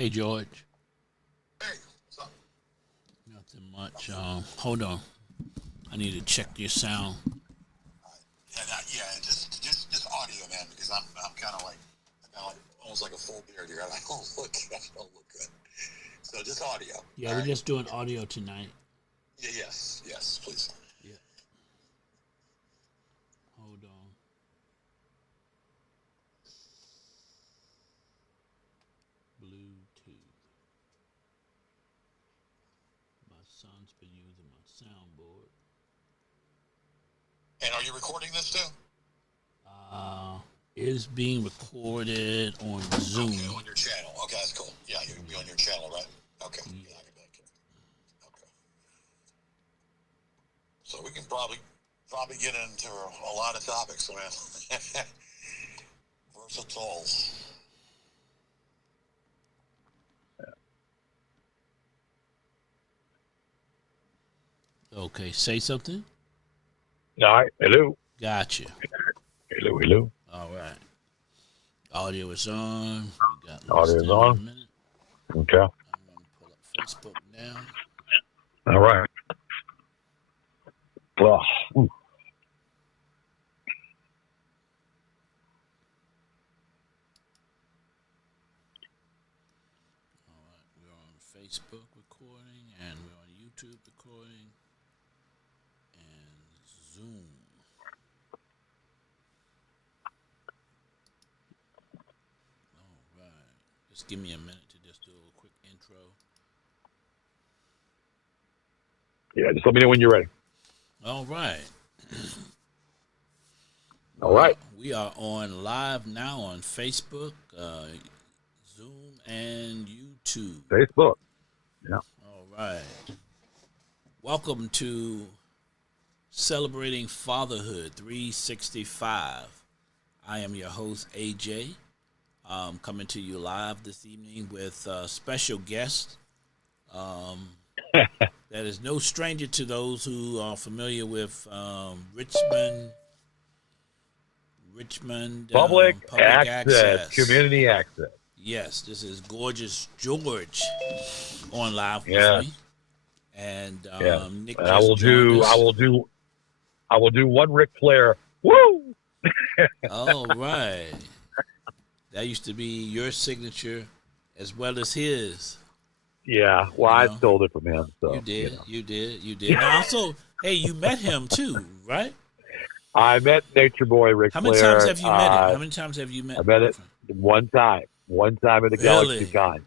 Hey, George. Hey, what's up? Nothing much. Hold on. I need to check your sound. And yeah, just audio, man, because I'm kind of like almost like a full beard here. I don't look good. So just audio. Yeah, All we're right. just doing audio tonight. Yeah, yes, please. Yeah. Hold on. Bluetooth. My son's been using my soundboard. And are you recording this too? Uh, is being recorded on Zoom. Okay, on your channel. Okay, that's cool. Yeah, you'll be on your channel, right? Okay. Yeah. Yeah, I can back it. Okay. So we can probably get into a lot of topics, man. Versatile. Okay, say something. All right. Hello. Gotcha. Hello. Hello. All right. Audio is on. We got less Audio is than a on. minute. Okay. I'm going to pull up Facebook now. All right. Well, All right, we're on Facebook recording and we're on YouTube recording and Zoom. All right, just give me a minute to just do a quick intro. yeah. Just let me know when you're ready. All right. All right. We are on live now on Facebook, Zoom, and YouTube. Facebook. Yeah. All right. Welcome to Celebrating Fatherhood 365. I am your host, AJ, coming to you live this evening with a special guest that is no stranger to those who are familiar with Richmond Public access, access. community access. Yes, this is Gorgeous George on live Yes. with me. And Yeah. Nick And just I will joined us. I will do one Ric Flair. Woo! All right. That used to be your signature as well as his. Yeah. Well, You I know? stole it from him. So You did. know. You did. Now, also, hey, you met him too, right? I met Nature Boy Ric How Flair. many times have you met him? How many times have you met I met it him? one time at the Really? Galaxy Con.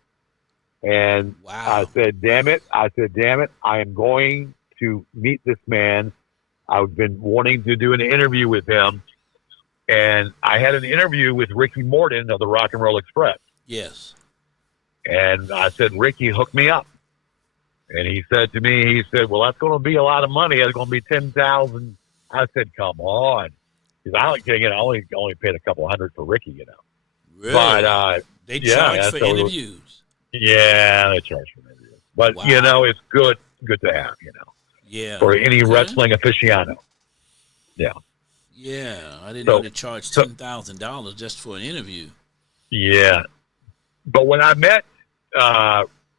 And Wow. I said, damn it. I am going to meet this man. I've been wanting to do an interview with him. And I had an interview with Ricky Morton of the Rock and Roll Express. Yes. And I said, Ricky, hook me up. And he said to me, well, that's going to be a lot of money. It's going to be $10,000. I said, come on. Because I only paid a couple hundred for Ricky, Really? But, they yeah, charge for so interviews. yeah, they charge for interviews. But, Wow. it's good to have, Yeah. for any Okay. wrestling aficionado. Yeah. Yeah. I didn't So- know they charged so- $10,000 just for an interview. Yeah. But when I met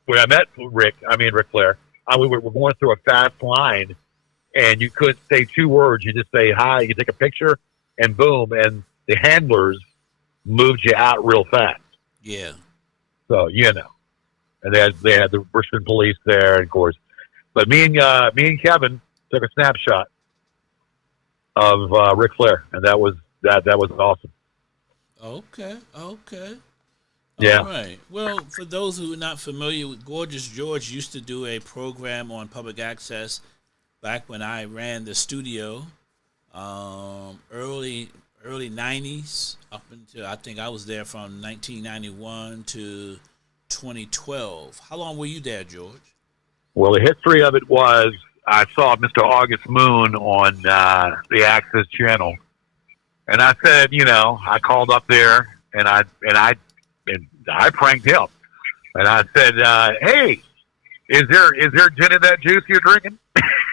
Ric Flair, we were going through a fast line, and you couldn't say two words. You just say hi, you take a picture, and boom, and the handlers moved you out real fast. Yeah. So and they had the Richmond police there, of course. But me and Kevin took a snapshot of Ric Flair, and that was awesome. Okay. Yeah. All right. Well, for those who are not familiar with Gorgeous George, used to do a program on public access back when I ran the studio, early 90s up until I think I was there from 1991 to 2012. How long were you there, George? Well, the history of it was I saw Mr. August Moon on the Access channel, and I said, I called up there and I pranked him, and I said, "Hey, is there gin in that juice you're drinking?"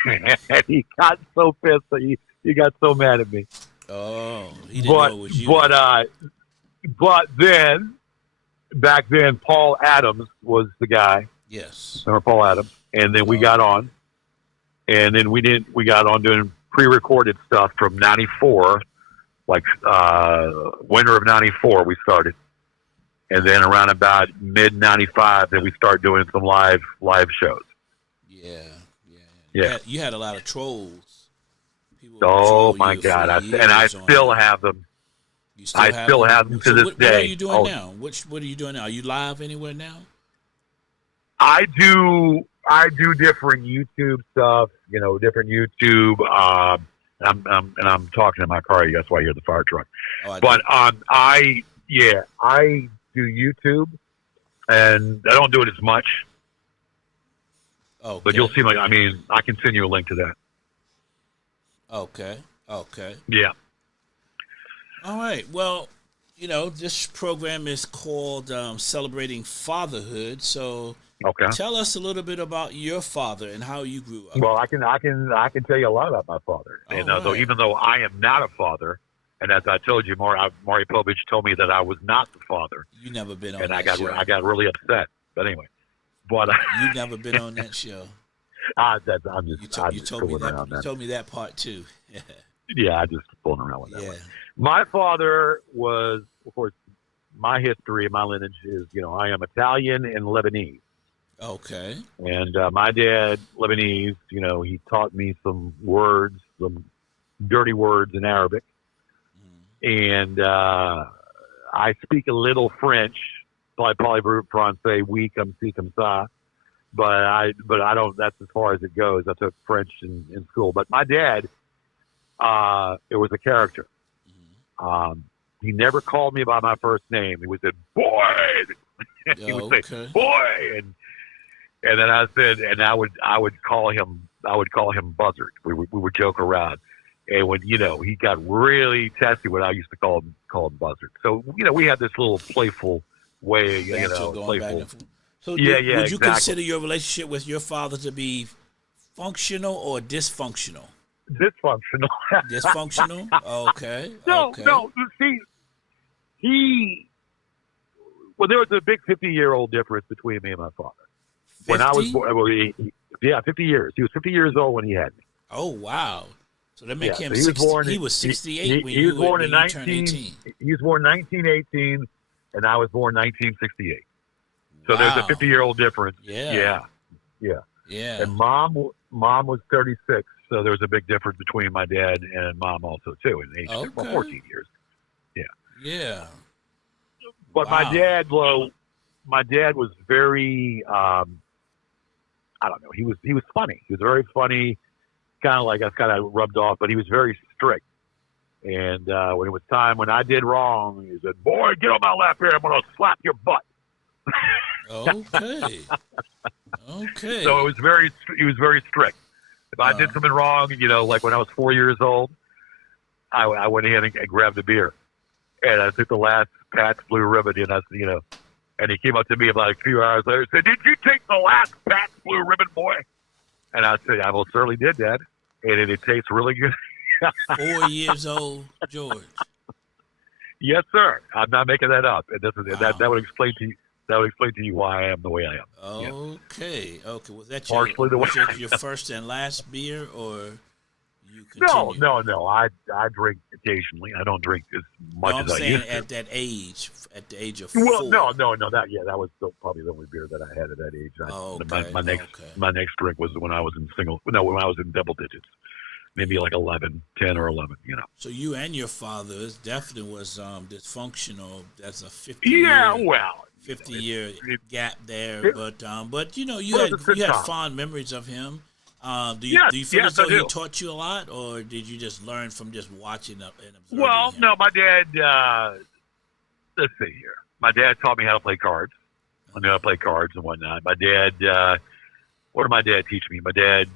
And he got so pissed that he got so mad at me. Oh, he didn't know it was you. But then back then, Paul Adams was the guy. Yes. Remember Paul Adams? And then we got on, and then we got on doing pre-recorded stuff from '94, like winter of '94. We started, and then around about mid '95, then we started doing some live shows. Yeah. You had a lot of trolls. People Oh my God! I still have them. You still have them to this day. What are you doing now? What are you doing now? Are you live anywhere now? I do different YouTube stuff. Different YouTube. I'm talking in my car. That's why I hear the fire truck. I do YouTube, and I don't do it as much. Okay. But you'll see I can send you a link to that. Okay. Yeah. All right. Well, this program is called Celebrating Fatherhood. So tell us a little bit about your father and how you grew up. Well, I can tell you a lot about my father. Even though I am not a father, and as I told you, Maury Povich told me that I was not the father. You never been on and that show. I got really upset. But anyway. But you've never been on that show. You told me that part too. Yeah, I just fooling around with that. Yeah. One. My father was, of course, my history and my lineage is, I am Italian and Lebanese. Okay. And my dad, Lebanese, he taught me some words, some dirty words in Arabic. And I speak a little French. Parlez-vous français? Oui, comme ci, comme ça. But I don't. That's as far as it goes. I took French in school. But my dad, it was a character. He never called me by my first name. He would say, "Boy." He would say, "Boy," and then I said, and I would call him Buzzard. We would joke around. And when he got really testy when I used to call him Buzzard. So we had this little playful way, playful. So would you consider your relationship with your father to be functional or dysfunctional? Dysfunctional. Dysfunctional? Okay. No. See, there was a big 50-year-old difference between me and my father. 50? When I was born, 50 years. He was 50 years old when he had me. Oh, wow. So that makes him so 60. He was 68 when you turned 18. He was born in 1918, and I was born 1968. So there's a 50-year-old difference. Yeah. And mom was 36, so there was a big difference between my dad and mom also too in age. 14 years. Yeah. But my dad was very I don't know. He was funny. He was very funny. Kind of rubbed off, but he was very strict. And when it was time, when I did wrong, he said, "Boy, get on my lap here. I'm going to slap your butt." Okay. So he was very strict. If I did something wrong, like when I was 4 years old, I went ahead and grabbed a beer, and I took the last Pabst Blue Ribbon, and and he came up to me about a few hours later and said, "Did you take the last Pabst Blue Ribbon, boy?" And I said, "I most certainly did, Dad, and it tastes really good." 4 years old, George. Yes, sir. I'm not making that up, and that would explain to you. That would explain to you why I am the way I am. Okay. Was that your first and last beer, or you continue? No. I drink occasionally. I don't drink as much as I used to. At that age, at the age of 4. Well, no. That was probably the only beer that I had at that age. My next drink was when I was when I was in double digits. Maybe like 11, 10 or 11, So you and your father definitely was dysfunctional. That's a 50-year gap there. But you had fond memories of him. Do you feel as though he taught you a lot, or did you just learn from just watching and observing him? No, my dad, let's see here. My dad taught me how to play cards. I knew how to play cards and whatnot. My dad, what did my dad teach me? My dad,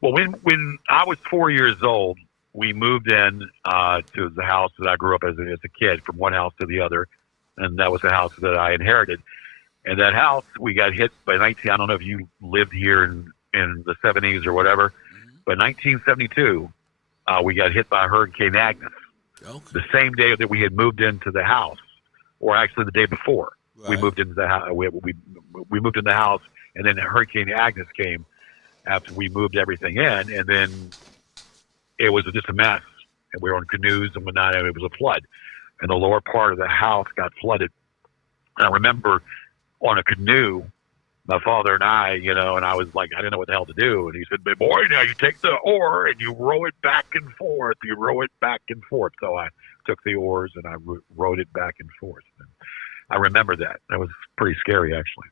well, when I was 4 years old, we moved in to the house that I grew up as a kid, from one house to the other, and that was the house that I inherited. And that house, we got hit by I don't know if you lived here in the 70s or whatever, but 1972, we got hit by Hurricane Agnes. Okay. The same day that we had moved into the house, or actually the day before. We Right. moved into the house. We moved in the house, and then Hurricane Agnes came after we moved everything in, and then it was just a mess. And we were on canoes and whatnot, and it was a flood, and the lower part of the house got flooded. And I remember on a canoe, my father and I, and I was like, I didn't know what the hell to do. And he said, "But boy, now you take the oar and you row it back and forth. You row it back and forth." So I took the oars and I rowed it back and forth. And I remember that. That was pretty scary, actually.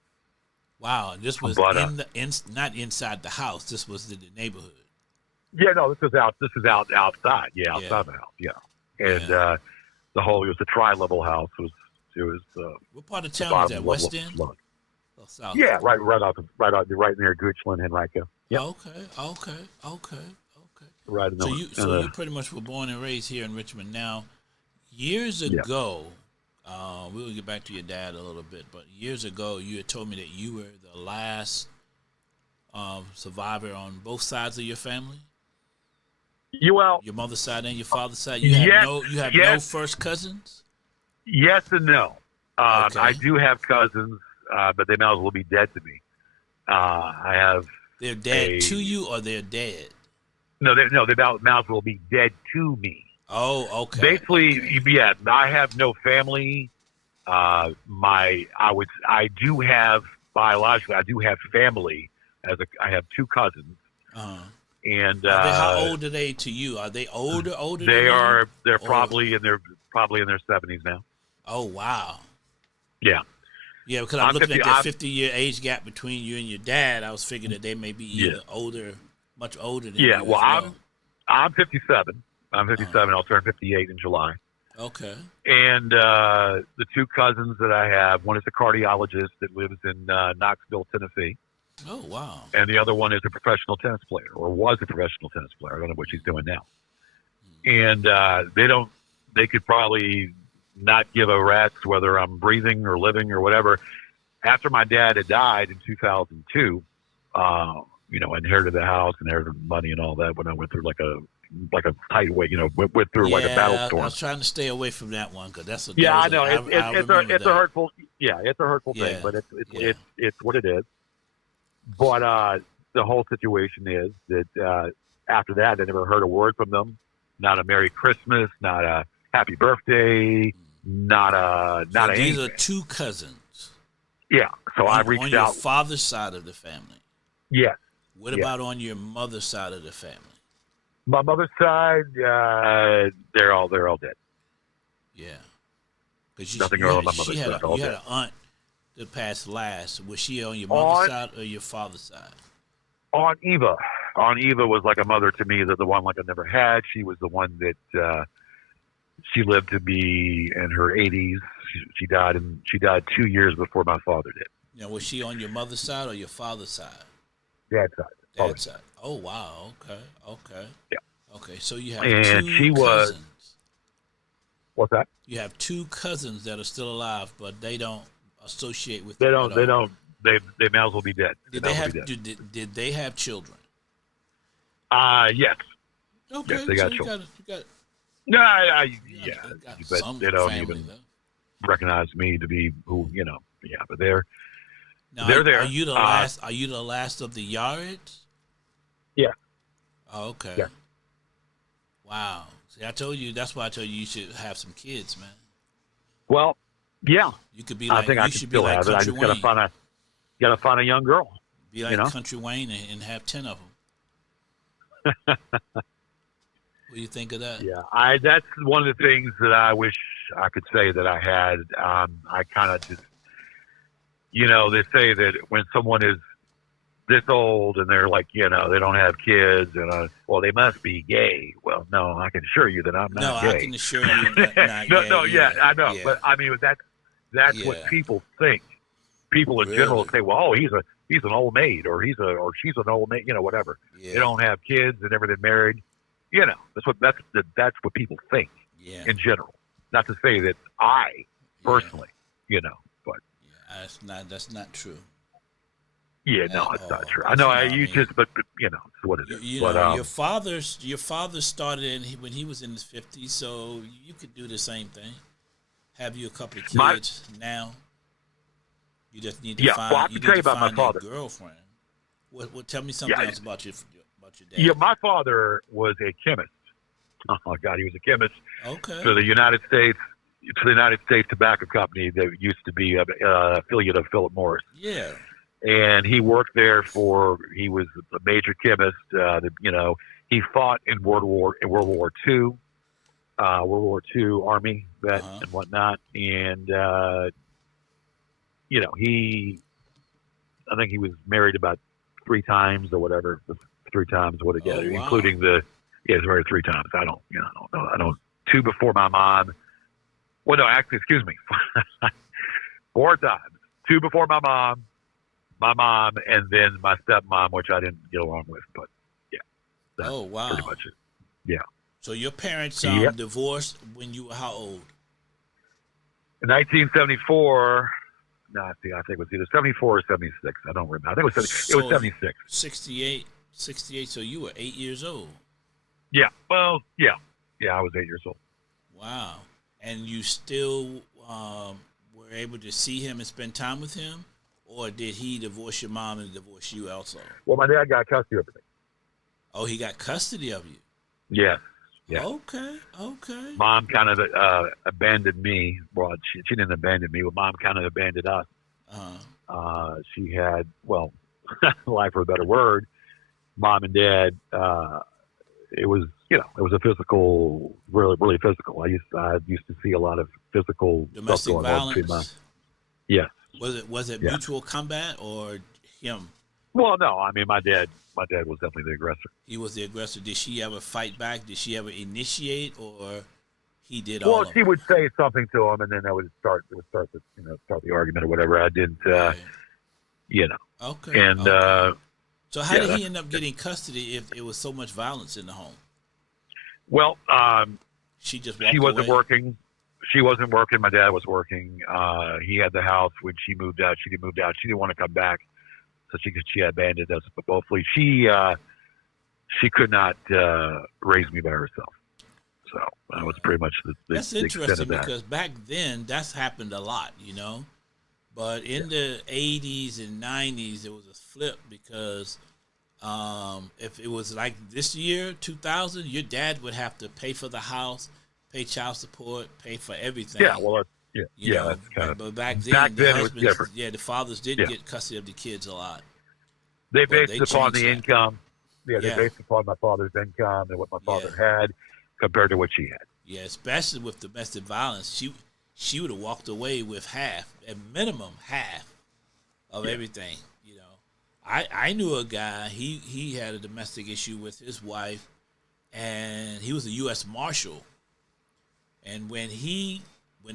Wow. And this was But, not inside the house. This was in the neighborhood. Yeah, no, this is outside. Yeah, outside Yeah. the house. Yeah, and it was a tri-level house. It was What part of the town is bottom that? level West of End? flood. Or South? Yeah, right right near Goochland, Henrico. Yep. Okay. Right in the So you pretty much were born and raised here in Richmond. Now, years ago, we'll get back to your dad a little bit, but years ago, you had told me that you were the last survivor on both sides of your family, well, your mother's side and your father's side. You have no yes. first cousins. Yes and no. Okay. I do have cousins, but they might as well be dead to me. I have They're dead to you, or they're dead. they might as well be dead to me. Oh, okay. Basically, yeah, I have no family. I do have biologically, I do have family. I have two cousins, and How old are they to you? Are they older? they than are. They're Or- probably in their 70s now. Oh, wow. Yeah. Yeah, because I'm looking 50 at that 50-year age gap between you and your dad. I was figuring that they may be either older, much older than you. Yeah. Well, as I'm 57. I'm 57. I'll turn 58 in July. Okay. And the two cousins that I have, one is a cardiologist that lives in Knoxville, Tennessee, Oh, wow. and the other one is a professional tennis player, or was a professional tennis player. I don't know what she's doing now. And they could probably not give a rat's whether I'm breathing or living or whatever. After my dad had died in 2002, I inherited the house, inherited money and all that when I went through like a tight way, went through like a battle storm. I was trying to stay away from that one because that's a I know it's a hurtful. Yeah, it's a hurtful Yeah, thing, but yeah. it's what it is. But the whole situation is that after that, I never heard a word from them. Not a Merry Christmas, not a Happy Birthday, not a These anything. are two cousins. Yeah, so I on reached your out. father's side of the family. Yes, What about on your mother's side of the family? my mother's side, they're all dead. Yeah. Because Nothing wrong with my mother's side, all you had dead. an aunt that passed last. Was she on your mother's side or your father's side? Aunt Eva was like a mother to me. The one like I never had. She was the one that she lived to be in her 80s. She died 2 years before my father did. Now, was she on your mother's side or your father's side? Dad's side. Dad's side. Oh, wow. Okay. Yeah. Okay, so you have And two she was- cousins. What's that? You have two cousins that are still alive, but they don't associate with They you don't. at They all. don't. They may as well be dead. Did may they as well have be dead. did they have children? Yes. Okay, Yes, they got so children. you got No, you got but some they don't family, even though. recognize me to be who. Yeah, but they're Now, they're there. Are you the last? Are you the last of the Yards? Yeah. Oh, okay. Yeah. Wow. See, I told you. That's why I told you you should have some kids, man. well. Yeah, You could be I like think I you can should be still like have it. I Country just Wayne. gotta find a young girl. Be like you know? Country Wayne and have 10 of them. What do you think of that? Yeah, that's one of the things that I wish I could say that I had. I kind of just, they say that when someone is this old and they're like, they don't have kids, and well, they must be gay. Well, no, I can assure you that I'm No, not gay. I can assure you not no, gay. yeah, I know, Yeah. but I mean, that's what Yeah. people think. People in general Really? say, well, oh, he's an old maid, or she's an old maid, whatever. Yeah. They don't have kids, they never been married. That's what people think Yeah. in general. Not to say that I personally, but Yeah, that's not true. yeah, no, At it's not all. true. I know. That's not me. but it's what it is. You but know, your father started when he was in his 50s, so you could do the same thing. have you a couple of My- kids now? You just need to Yeah, find. well, I have you to tell need you to about my find your father. girlfriend. What? Tell me something Yeah. else about your dad. Yeah, my father was a chemist. Oh God, he was a chemist Okay. for the United States Tobacco Company that used to be an affiliate of Philip Morris. Yeah. And he worked there he was a major chemist. He fought in World War II, World War II Army vet and whatnot. And I think he was married about 3 times or whatever, 3 times altogether, Oh, wow. including he was married 3 times. I don't know. I don't 2 before my mom. Well, no, actually, excuse me, 4 times. 2 before my mom, and then my stepmom, which I didn't get along with. But yeah, that's Oh, wow. pretty much it. Yeah. So your parents Yep. divorced when you were how old? In 1974. No, I think it was either 74 or 76. I don't remember. I think it was 76. 68. So you were 8 years old. Yeah. Well, yeah. Yeah, I was 8 years old. Wow. And you still were able to see him and spend time with him? Or did he divorce your mom and divorce you also? Well, my dad got custody of everything. Oh, he got custody of you? Yes. Yeah. Okay. Mom kind of abandoned me. Well, she didn't abandon me, but Mom kind of abandoned us. She had, well, life for a better word, Mom and Dad. It was a physical, really, really physical. I used to see a lot of physical Domestic stuff going on between violence? Yes. Was it Yeah. mutual combat or him? Well, no. I mean, my dad was definitely the aggressor. He was the aggressor. Did she ever fight back? Did she ever initiate, or he did all Well, of she it? would say something to him, and then that would start the argument or whatever. I didn't, Right. Okay. And okay. So how did yeah, he end up getting custody if it was so much violence in the home? well, She just walked she wasn't away? working. She wasn't working. My dad was working. He had the house when she moved out. She moved out. She didn't want to come back, so she abandoned us. But bothly, she could not raise me by herself. So that was pretty much the That's the extent interesting of that. because back then that's happened a lot, But in the 80s and 90s, there was a flip because if it was like this year, 2000, your dad would have to pay for the house, pay child support, pay for everything. Yeah, well, You yeah, know, that's kind of. but back then, back the then it was husbands, different. the fathers did Yeah. get custody of the kids a lot. They Well, based they it upon changed the that. income. Yeah, they Yeah. based it upon my father's income and what my father had compared to what she had. Yeah, especially with domestic violence, she would have walked away with half, at minimum half of everything. I knew a guy. He had a domestic issue with his wife, and he was a U.S. Marshal. And when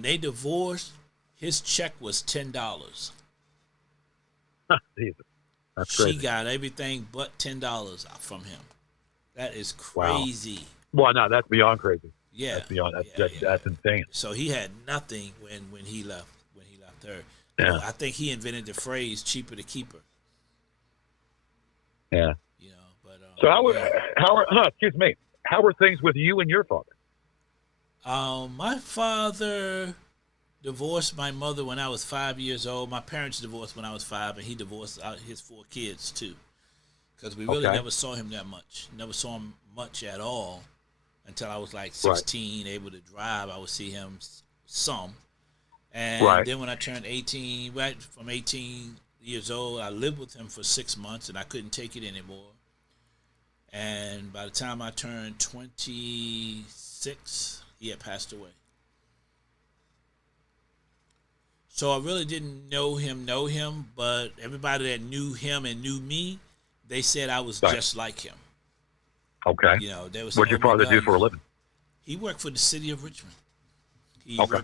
they divorced, his check was $10. Jesus, that's She crazy. got everything but $10 from him. That is Wow. crazy. Well, no, that's beyond crazy. Yeah, That's beyond. yeah. That's insane. So he had nothing when he left her. Yeah. I think he invented the phrase "cheaper to keep her." Yeah. But So excuse me, how were things with you and your father? my father divorced my mother when I was 5 years old. My parents divorced when I was 5, and he divorced his 4 kids too. Because we really Okay. never saw him that much. Never saw him much at all until I was like 16, able to drive. I would see him some. And Right. then when I turned 18, right from 18 years old, I lived with him for 6 months, and I couldn't take it anymore. And by the time I turned 26, he had passed away. So I really didn't know him, but everybody that knew him and knew me, they said I was Right. just like him. Okay. They was What'd your father do for a living? He worked for the city of Richmond. He Okay.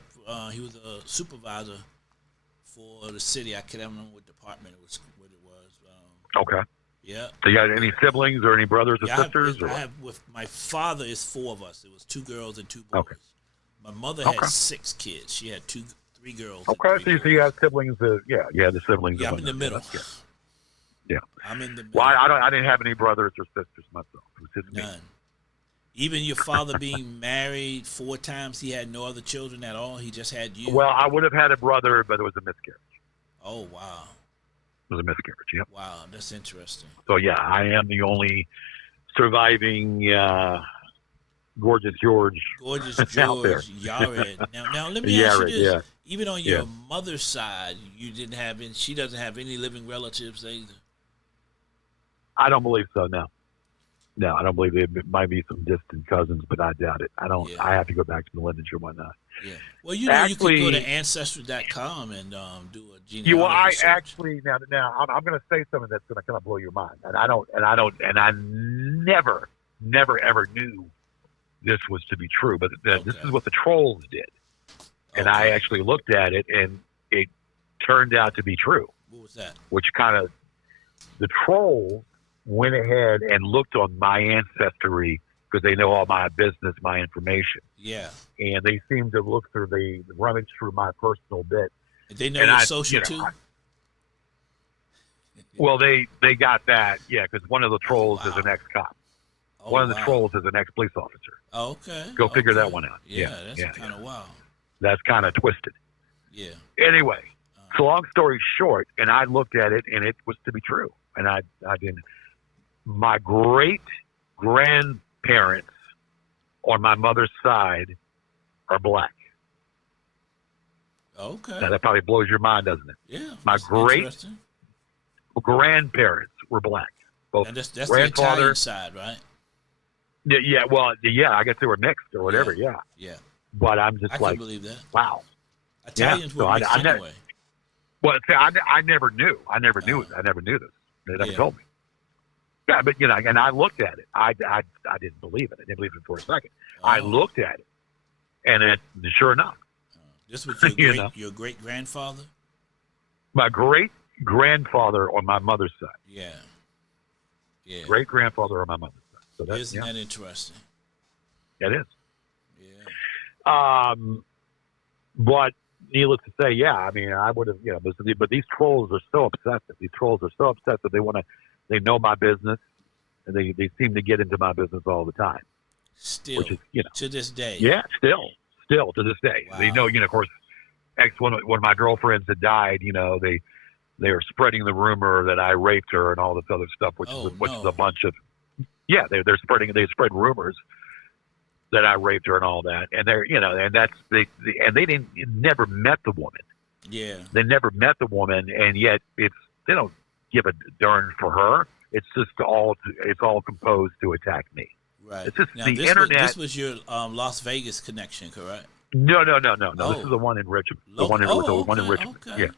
he was a supervisor for the city. I can't remember what department it was. What it was. Okay. Yeah. So you got any siblings or any brothers or Yeah, sisters? I have with my father is 4 of us. It was 2 girls and 2 boys. Okay. My mother Okay. had 6 kids. She had 3 girls. and Okay, 3 so you boys. have siblings. You had the siblings. Yeah, I'm and in the middle. that's good. Yeah. I'm in the middle. Well, I didn't have any brothers or sisters myself. It was just me. None. Even your father being married 4 times, he had no other children at all. He just had you. Well, I would have had a brother, but it was a miscarriage. Oh wow, It was a miscarriage. Yep. wow, that's interesting. So yeah, I am the only surviving gorgeous George. Gorgeous out there. George Yared. Now let me ask you Yared, this: yeah. even on your Yeah. mother's side, you didn't have any. She doesn't have any living relatives either. I don't believe so. No, I don't believe it. It might be some distant cousins, but I doubt it. I don't. Yeah. I have to go back to the lineage or whatnot. Yeah. Well, you know, you could go to Actually- Ancestry.com and do a genealogy. You, well, I search. actually now I'm going to say something that's going to kind of blow your mind, and I never ever knew this was to be true, but this Okay. is what the trolls did, and I Okay. actually looked at it, and it turned out to be true. What was that? Which kind of the trolls went ahead and looked on my ancestry because they know all my business, my information, Yeah. and they seem to look through the rummage through my personal bit. They know And your I- social you know, too. Well, they got that, yeah, because one of the trolls is wow. an ex-cop. Oh, One of the wow. trolls is an ex-police officer. Oh, okay. Go figure okay. that one out. Yeah, Yeah, that's yeah, kind of wild. That's kind of twisted. Yeah. Anyway, so long story short, and I looked at it, and it was to be true. And I didn't. My great-grandparents on my mother's side are black. Okay. Now, that probably blows your mind, doesn't it? Yeah. my that's great- interesting. Grandparents were black. Both And that's the grandfather. Italian side, right? Yeah, well, yeah, I guess they were mixed or whatever, yeah. Yeah. But I'm just I like, can believe that. wow. Italians so were I- mixed I ne- anyway. Well, see, I never knew. I never knew Uh-huh. it. I never knew this. They never Yeah. told me. Yeah, but you know, and I looked at it. I didn't believe it. I didn't believe it for a second. I Oh. looked at it, and it sure enough, This was your You great know. your great grandfather. my great grandfather on my mother's side, Yeah. Yeah. great grandfather on my mother's side. So that's Isn't yeah, that interesting? it is. Yeah. But needless to say, yeah, I mean, I would have, you know, but these trolls are so obsessive. These trolls are so obsessive. They know my business, and they seem to get into my business all the time, Still, which is, you know, to this day. yeah, still to this day. They Wow. know, you know, of course, one of my girlfriends had died. You know, they are spreading the rumor that I raped her and all this other stuff, which Oh, is no. a bunch of, yeah, they spread rumors that I raped her and all that, and they're, you know, and that's and they never met the woman. Yeah. They never met the woman, and yet they don't give a darn for her. It's just it's all composed to attack me. Right. It's just now, the this internet. this was your Las Vegas connection, correct? No. This Oh. is the one in Richmond. The Local- one in, oh, one in okay, Richmond. okay.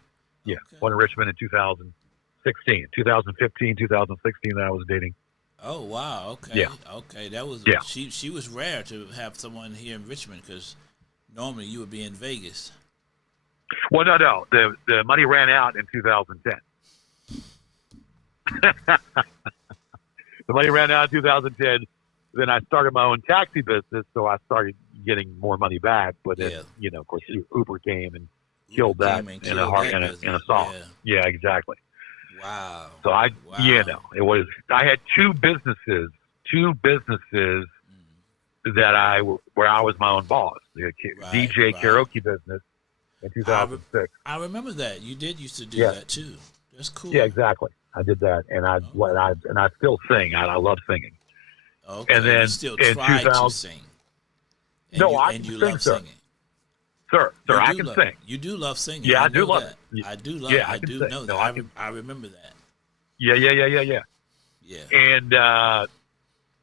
Yeah, Okay. one in Richmond in 2016, 2015, 2016 that I was dating. Oh wow. Okay. Yeah. Okay. That was Yeah. She was rare to have someone here in Richmond because normally you would be in Vegas. Well, no. The money ran out in 2010. The money ran out in 2010. Then I started my own taxi business, so I started getting more money back. But then, Yeah. you know, of course, Uber came and killed that Came and in a killed heart that in a business. song. Yeah. Yeah, exactly. Wow. So Wow. you know, it was. I had two businesses where I was my own boss. The DJ right. karaoke business in 2006. I remember that you did used to do Yeah. that too. That's cool. Yeah, exactly. I did that, and I still sing. I love singing. Okay. And then you still in try to 2000 sing. No, I and can you sing, love sir. singing. Sir, You I do can love- sing. You do love singing. Yeah, I do know love that. it. I do love Yeah, it. I I can do sing. know No, that. I can- I remember that. Yeah. Yeah. And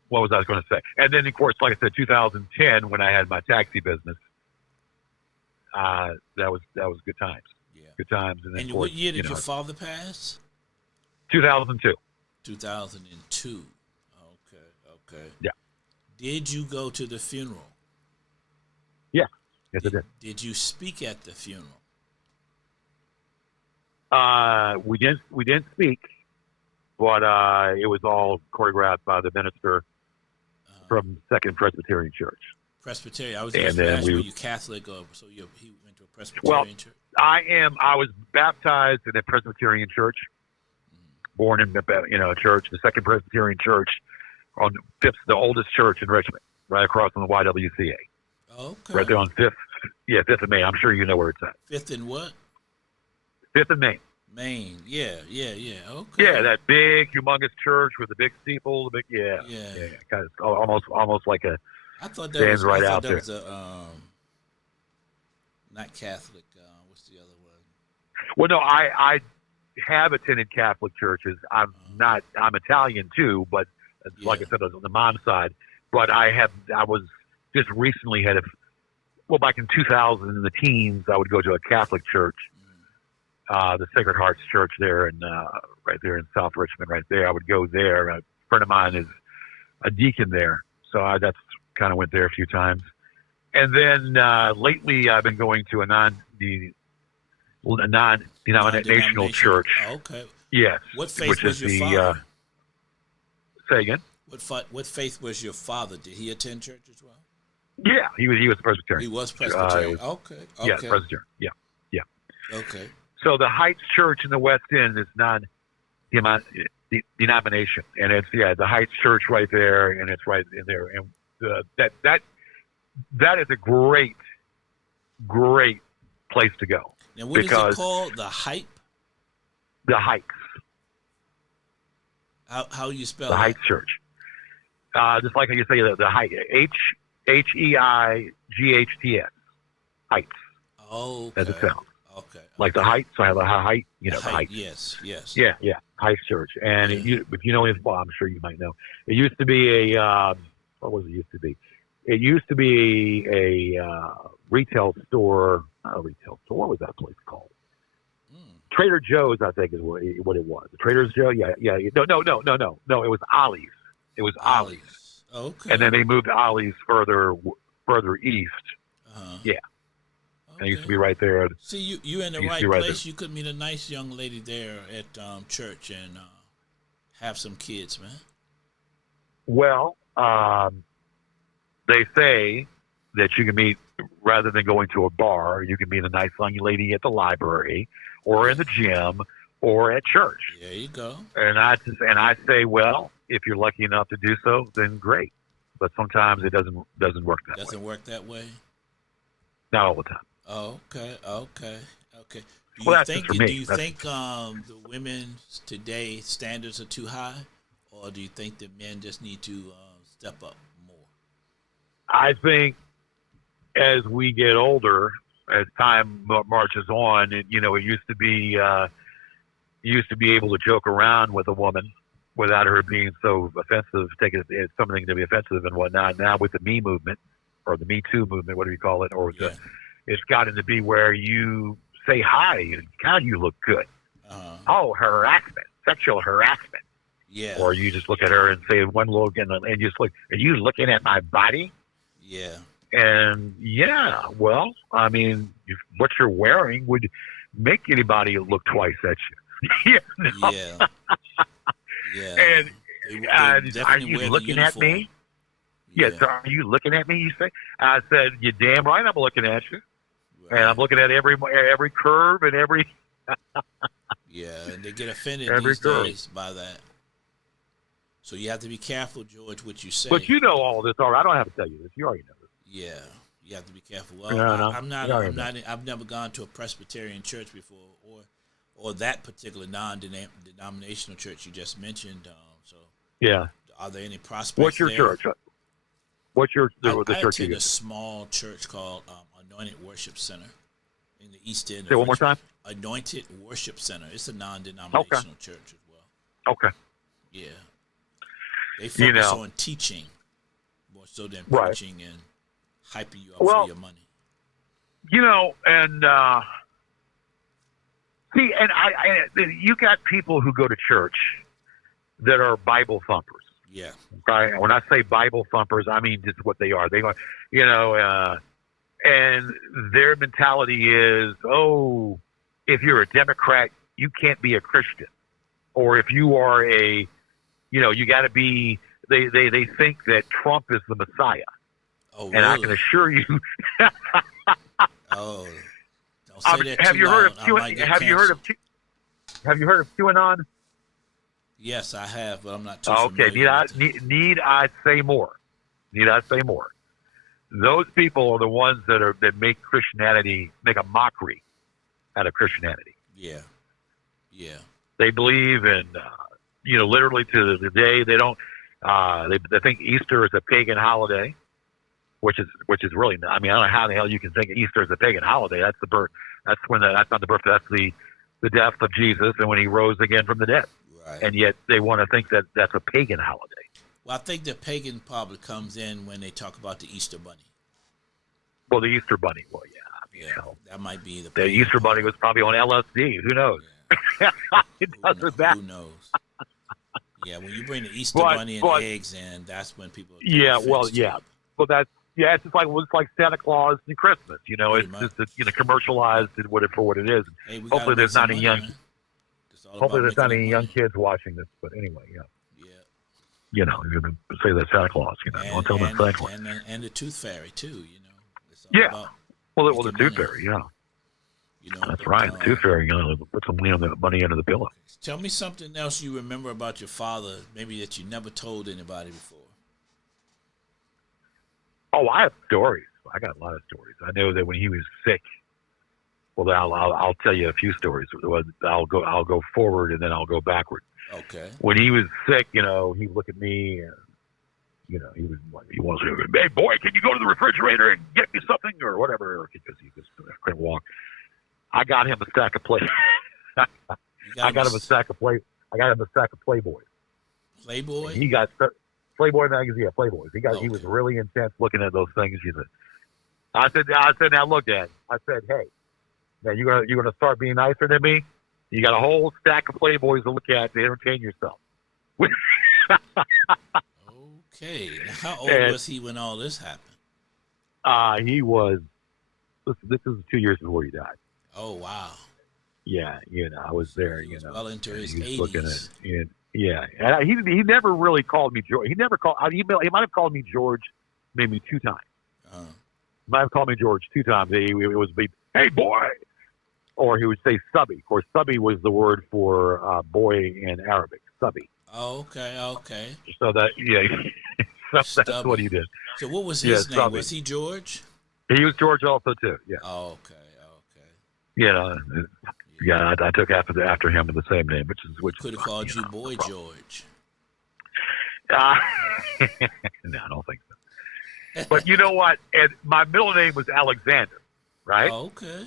what was I going to say? And then, of course, like I said, 2010 when I had my taxi business, that was good times. Yeah. Good times. And then, And of course, what year did you know, your father pass? 2002. 2002. Okay. Yeah. Did you go to the funeral? Yes, I did. Did you speak at the funeral? We didn't speak, but it was all choreographed by the minister from Second Presbyterian Church. Presbyterian. I was And just then asking, we- were you Catholic or he went to a Presbyterian church? I was baptized in a Presbyterian church, born in a church, the Second Presbyterian Church on Fifth, the oldest church in Richmond. right across from the YWCA, Okay. right there on 5th. Yeah, 5th of May. I'm sure you know where it's at. 5th and what? 5th of May. Maine. Yeah. Okay. Yeah, that big, humongous church with the big steeple. The big, Yeah. kind of almost like a. I thought that stands was right I thought out that there. was a not Catholic. What's the other one? Well, no, I have attended Catholic churches. I'm Italian too, but like I said, on the mom side. But I was just recently back in 2000 in the teens, I would go to a Catholic church, the Sacred Hearts Church there, and right there in South Richmond, right there. I would go there. A friend of mine is a deacon there, so that's kind of went there a few times. And then lately, I've been going to a non-denominational church. Okay. Yes. What faith which was is your the, father? Say again. What faith was your father? Did he attend church as well? Yeah, he was Presbyterian. He was Presbyterian. Okay. Yeah, Presbyterian. Yeah. Okay. So the Heights Church in the West End is non-denomination, and it's the Heights Church right there, and it's right in there, and that is a great place to go. Now, what is it called? The Hype? The Heights. How you spell the that? Heights Church. Just like how you say the Heights. HEIGHTS. Heights. Oh, as it sounds. Okay. Like the Heights. So I have a height. The Heights. Yes. Yeah. Heights Church. And if you know, I'm sure you might know. It used to be what was it used to be? It used to be a retail store. Not a retail store. What was that place called? Trader Joe's, I think, is what it was. Trader Joe. Yeah. No. It was Ollie's. It was Ollie's. Okay. And then they moved to Ollie's further east. Yeah. Okay. And it used to be right there. See, you in the right place. You could meet a nice young lady there at church and have some kids, man. Well, they say that you can meet, rather than going to a bar, you can meet a nice young lady at the library or in the gym or at church. There you go. And I say, well, if you're lucky enough to do so, then great. But sometimes it doesn't work that way. Doesn't work that way? Not all the time. Oh, okay. Do Well, you think the women today standards are too high, or do you think that men just need to step up more? I think as we get older, as time marches on, it used to be able to joke around with a woman without her being so offensive, take it as something to be offensive and whatnot. Now with the Me movement or the Me Too movement, whatever you call it, it's gotten to be where you say hi and God, you look good. Oh, harassment, sexual harassment. Yeah. Or you just look at her and say one look and just look, are you looking at my body? Yeah. And well, I mean, what you're wearing would make anybody look twice at you. Yeah. And are you looking at me? Yeah. Yes. Are you looking at me? You say. I said, you're damn right. I'm looking at you, and I'm looking at every curve and every. Yeah, and they get offended these days by that. So you have to be careful, George, what you say. But you know all this already. I don't have to tell you this. You already know this. Yeah, you have to be careful. Well, I've never gone to a Presbyterian church before, or that particular non-denominational church you just mentioned. So yeah, are there any prospects? What's your church? What's the church? I attend a small church called Anointed Worship Center in the East End. Say one more time. Anointed Worship Center. It's a non-denominational church as well. Okay. Yeah. They focus on teaching more so than preaching and hyping you up for your money. And see, and you got people who go to church that are Bible thumpers. Yeah. Okay. When I say Bible thumpers, I mean just what they are. They are, and their mentality is, oh, if you're a Democrat, you can't be a Christian, or if you are you got to be. They think that Trump is the Messiah. Oh, and I can assure you. Oh, don't say that have too you heard loud. of Have you heard of QAnon? Yes, I have, but I'm not too familiar. Okay, need I say more? Need I say more? Those people are the ones that make Christianity, make a mockery out of Christianity. Yeah. Yeah. They believe in, literally to the day they don't. They think Easter is a pagan holiday, which is really not. I mean, I don't know how the hell you can think Easter is a pagan holiday. That's the birth. That's that's not the birth. That's the death of Jesus and when he rose again from the dead. Right. And yet they want to think that that's a pagan holiday. Well, I think the pagan probably comes in when they talk about the Easter Bunny. Well, the Easter Bunny. Well, yeah. That might be the Easter Bunny was probably on LSD. Who knows? Yeah. It doesn't matter. Who knows? Yeah, when you bring the Easter Bunny and eggs in, that's when people. Yeah, well, yeah. Well, it's just like Santa Claus and Christmas. It's just commercialized and for what it is. Hey, hopefully, there's not any young. Hopefully, there's not any young kids watching this. But anyway, yeah. You're going to say that Santa Claus. Don't tell them Santa Claus. And the Tooth Fairy too. It's all about well, the Tooth Fairy, yeah. That's right. The Tooth Fairy, put some money under the pillow. Tell me something else you remember about your father, maybe that you never told anybody before. Oh, I have stories. I got a lot of stories. I know that when he was sick, well, I'll tell you a few stories. I'll go forward and then I'll go backward. Okay. When he was sick, he'd look at me and, he wants to, hey, boy, can you go to the refrigerator and get me something or whatever, because he just couldn't walk. I got him a stack of I got him a stack of Playboys. Playboy? He got Playboy magazine, yeah, Playboys. He was really intense looking at those things. I said, now look, Dad. I said, hey, now you're gonna start being nicer than me. You got a whole stack of Playboys to look at to entertain yourself. Okay. How old was he when all this happened? He was. This is 2 years before he died. Oh wow. Yeah, I was there. He was well into his 80s. Looking at, yeah, and he never really called me George. He never called. He might have called me George, maybe 2 times. He might have called me George 2 times. It was hey boy, or he would say subby. Of course, subby was the word for boy in Arabic. Subby. Oh, okay. So that that's what he did. So what was his name? Subby. Was he George? He was George also too. Yeah. Oh, okay. I took after him with the same name, which could have called you Boy George. No, I don't think so. But you know what? And my middle name was Alexander, right? Oh, okay.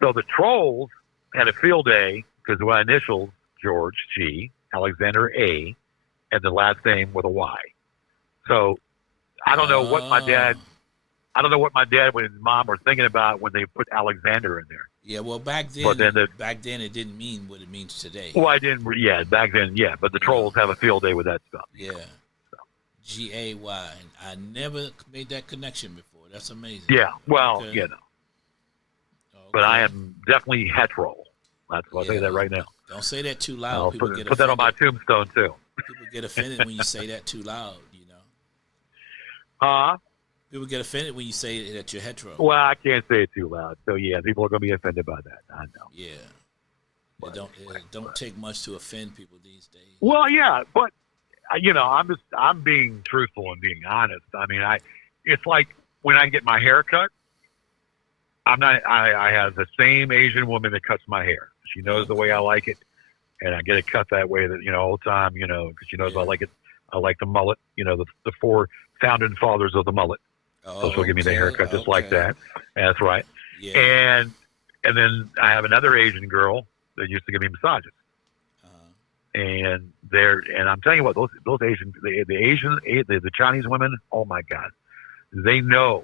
So the trolls had a field day because my initials, George G, Alexander A, and the last name with a Y. So I don't know what my dad and his mom were thinking about when they put Alexander in there. Yeah, well, back then it didn't mean what it means today. Well, I didn't. Yeah, back then, yeah. But the trolls have a field day with that stuff. Yeah. So. G-A-Y. I never made that connection before. That's amazing. Yeah. Well, Okay. Okay. But I am definitely hetero. I'll say that right now. Don't say that too loud. I'll People put that on my tombstone too. People get offended when you say that too loud. Huh? People get offended when you say that you're hetero. Well, I can't say it too loud. So yeah, people are going to be offended by that. I know. Yeah. It don't take much to offend people these days. Well, yeah, but I'm being truthful and being honest. I mean, it's like when I get my hair cut, I have the same Asian woman that cuts my hair. She knows the way I like it, and I get it cut that way that all the time, because she knows I like it. I like the mullet, the 4 founding fathers of the mullet. So she'll give me the haircut just like that. That's right. Yeah. And then I have another Asian girl that used to give me massages. And I'm telling you what, those Asian, the Chinese women, oh my God, they know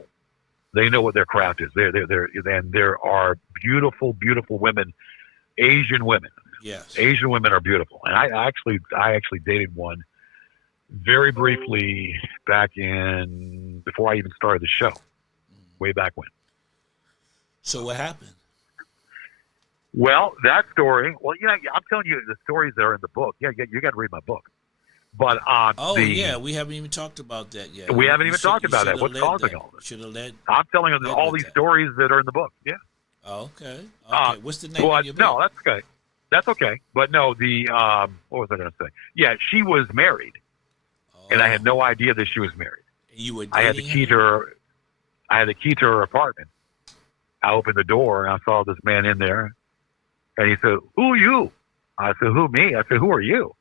what their craft is. There are beautiful, beautiful women, Asian women. Yes. Asian women are beautiful. And I actually dated one very briefly back before I even started the show, way back when. So what happened? Well, that story. Well, I'm telling you the stories that are in the book. Yeah, you got to read my book. But we haven't even talked about that yet. We haven't even talked about that. What's causing all this? Should have led. I'm telling you all these stories that are in the book. Yeah. Oh, okay. What's the name of your book? No, that's okay. That's okay. But no, what was I going to say? Yeah, she was married. And I had no idea that she was married. And you were I had the dating key to her. I had the key to her apartment. I opened the door and I saw this man in there, and he said, "Who are you?" I said, "Who, me?" I said, "Who are you?"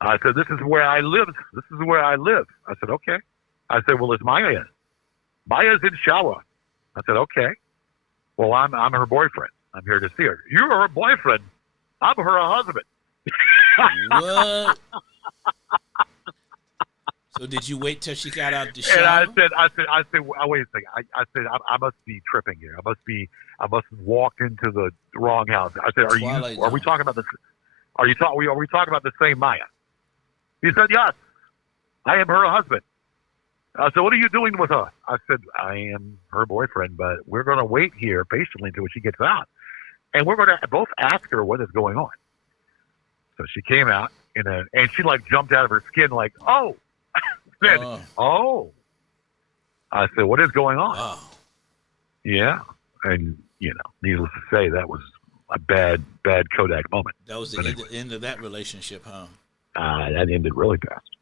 I said, "This is where I live. This is where I live." I said, "Okay." I said, "Well, it's Maya in. Maya's in shower." I said, "Okay. Well, I'm her boyfriend. I'm here to see her." "You're her boyfriend. I'm her husband." What? So did you wait till she got out the shower? And I said, well, wait a second. I said, I must be tripping here. I must have walked into the wrong house. I said, are we talking about the, are we talking about the same Maya? He said, "Yes, I am her husband." I said, "What are you doing with her?" I said, "I am her boyfriend, but we're going to wait here patiently until she gets out. And we're going to both ask her what is going on." So she came out and she like jumped out of her skin like, "Oh." Said, "Oh." I said, "What is going on?" Wow. Yeah. And, needless to say, that was a bad Kodak moment. That was the end of that relationship, huh? That ended really fast.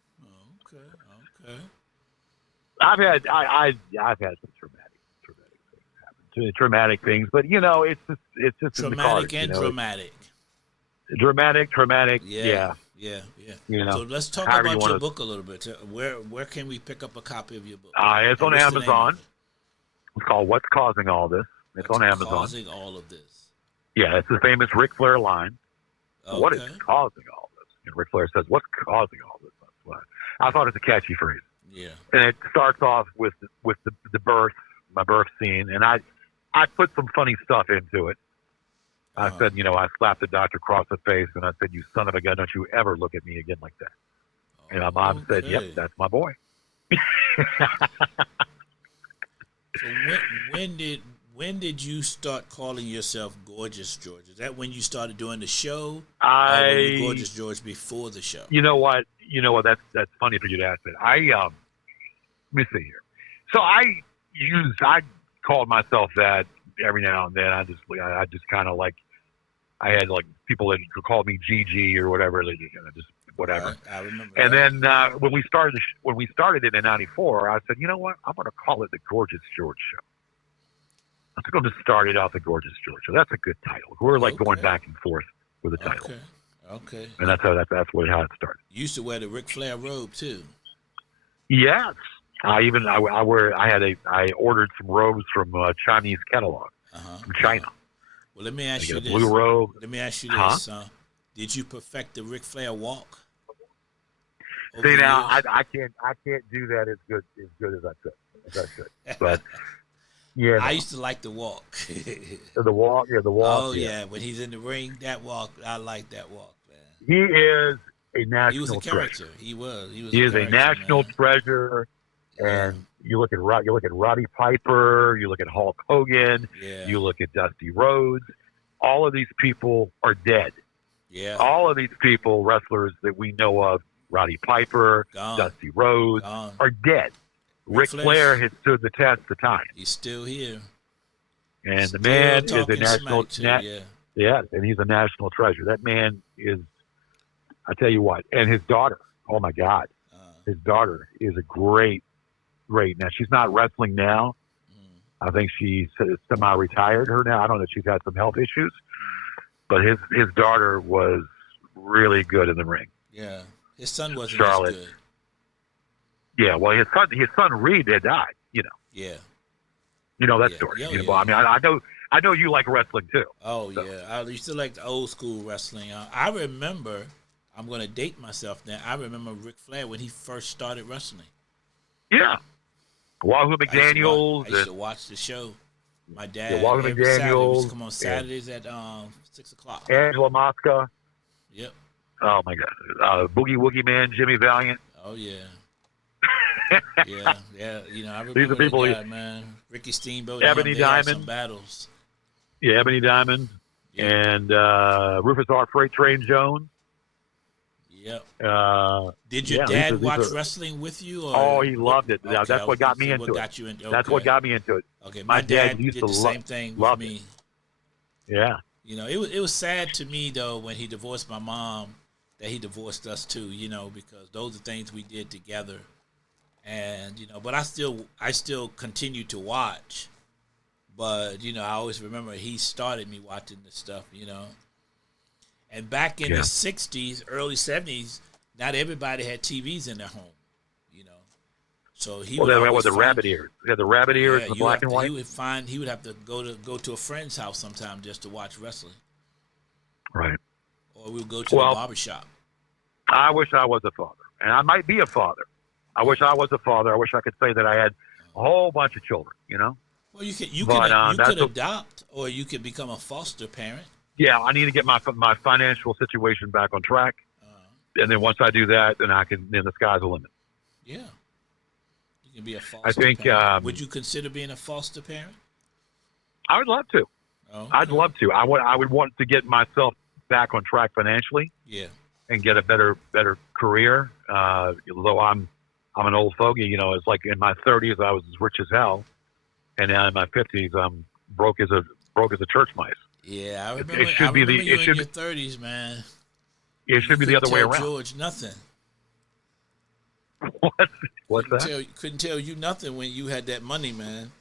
Okay. I've had some traumatic things happen. Traumatic things, but it's just Traumatic in the cards, and dramatic. Dramatic. Yeah. So let's talk about your wanna... book a little bit. Where can we pick up a copy of your book? It's on Amazon. It's called "What's Causing All This." It's on Amazon. Causing all of this. Yeah, it's the famous Ric Flair line. Okay. What is causing all this? And Ric Flair says, "What's causing all this?" That's what I thought it's a catchy phrase. Yeah. And it starts off with the birth, my birth scene, and I put some funny stuff into it. I said, I slapped the doctor across the face, and I said, "You son of a gun, don't you ever look at me again like that." And my mom said, "Yep, that's my boy." So when did you start calling yourself Gorgeous George? Is that when you started doing the show? Or were you Gorgeous George before the show? You know what? That's funny for you to ask that. Let me see here. So I called myself that every now and then. I just kind of like, I had like people that called me GG or whatever. They just whatever. Right, I remember. And then when we started it in '94, I said, "You know what? I'm going to call it the Gorgeous George Show." I'm going to start it out the Gorgeous George Show. That's a good title. We're like going back and forth with the title. Okay. And that's how it started. You used to wear the Ric Flair robe too. Yes. I ordered some robes from Chinese catalog from China. Well, let me ask you this. Blue robe. Let me ask you this. Did you perfect the Ric Flair walk? See, now I can't do that as good as I should. But yeah, I used to like the walk. The walk. Oh yeah, when he's in the ring, that walk, I like that walk, man. He is a national treasure. He was a character. He was. He is a national treasure. And you look at Roddy Piper, you look at Hulk Hogan, you look at Dusty Rhodes. All of these people are dead. Yeah. All of these people, wrestlers that we know of, Roddy Piper, Dusty Rhodes, are dead. Ric Flair has stood the test of time. He's still here. And the man is a national and he's a national treasure. That man is, I tell you what, and his daughter, oh my God, his daughter is a great. Now, she's not wrestling now. I think she's semi-retired her now. I don't know if she's had some health issues, but his daughter was really good in the ring. Yeah, his son wasn't Charlotte. as good. Yeah, well, his son Reed had died. Yeah. You know that story. Yeah. I mean, I know you like wrestling too. Oh so. Yeah, I used to like the old school wrestling. I remember. I'm going to date myself now. I remember Ric Flair when he first started wrestling. Yeah. Wahoo McDaniels. I used to watch the show. My dad. Wahoo every Saturday, McDaniels. used to come on Saturdays at 6:00. Angela Mosca. Yep. Oh my God. Boogie Woogie Man, Jimmy Valiant. Oh yeah. yeah. I remember These are people. Guy, man. Ricky Steamboat. Ebony Diamond. Some battles. Yeah, Ebony Diamond. Yep. And Rufus R. Freight Train Jones. Yep. Did your dad watch wrestling with you? Or? He loved it. Okay, that's what got me into it. That's what got me into it. Okay, my dad used to the same thing with me. Yeah. It was sad to me though when he divorced my mom that he divorced us too. Because those are things we did together. And but I still continue to watch. But I always remember he started me watching this stuff. And back in the '60s, early '70s, not everybody had TVs in their home. So he Well, would they always with the find, rabbit ears. They had the rabbit ears, the black and white. He would have to go to a friend's house sometime just to watch wrestling, Right. or we would go to the barbershop. I wish I was a father, and I might be a father. I wish I was a father. I wish I could say that I had a whole bunch of children. Well, you could adopt, or you could become a foster parent. Yeah, I need to get my financial situation back on track, and then once I do that, then the sky's the limit. Yeah. You can be a foster I think. parent. Would you consider being a foster parent? I would love to. Oh, okay. I'd love to. I would want to get myself back on track financially. Yeah. And get a better career. Although I'm an old fogey, it's like in my 30s I was as rich as hell, and now in my 50s I'm broke as a church mice. Yeah, I remember. It should be you in your 30s, man. It should be the other way around. George nothing. What's that? Couldn't tell you nothing when you had that money, man.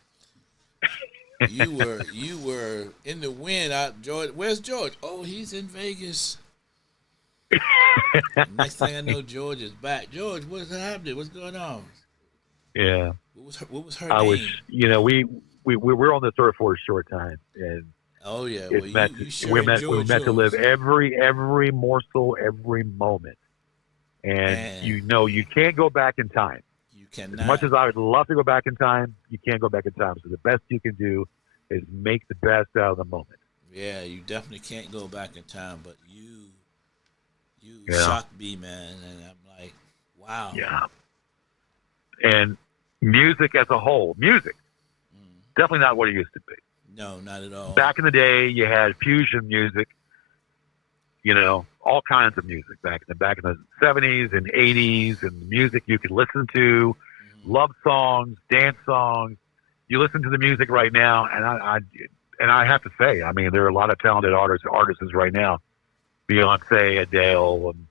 You were in the wind. George, where's George? Oh, he's in Vegas. Next thing I know, George is back. George, what's happening? What's going on? Yeah. What was her name? We're on this earth for a short time, and oh yeah, we're meant to live every morsel, every moment, and you can't go back in time. You cannot. As much as I would love to go back in time, you can't go back in time. So the best you can do is make the best out of the moment. Yeah, you definitely can't go back in time, but you shocked me, man, and I'm like, wow. Yeah. And music as a whole, definitely not what it used to be. No, not at all. Back in the day, you had fusion music, all kinds of music back in the 70s and 80s, and music you could listen to, love songs, dance songs. You listen to the music right now, and I have to say, I mean, there are a lot of talented artists right now, Beyonce, Adele, and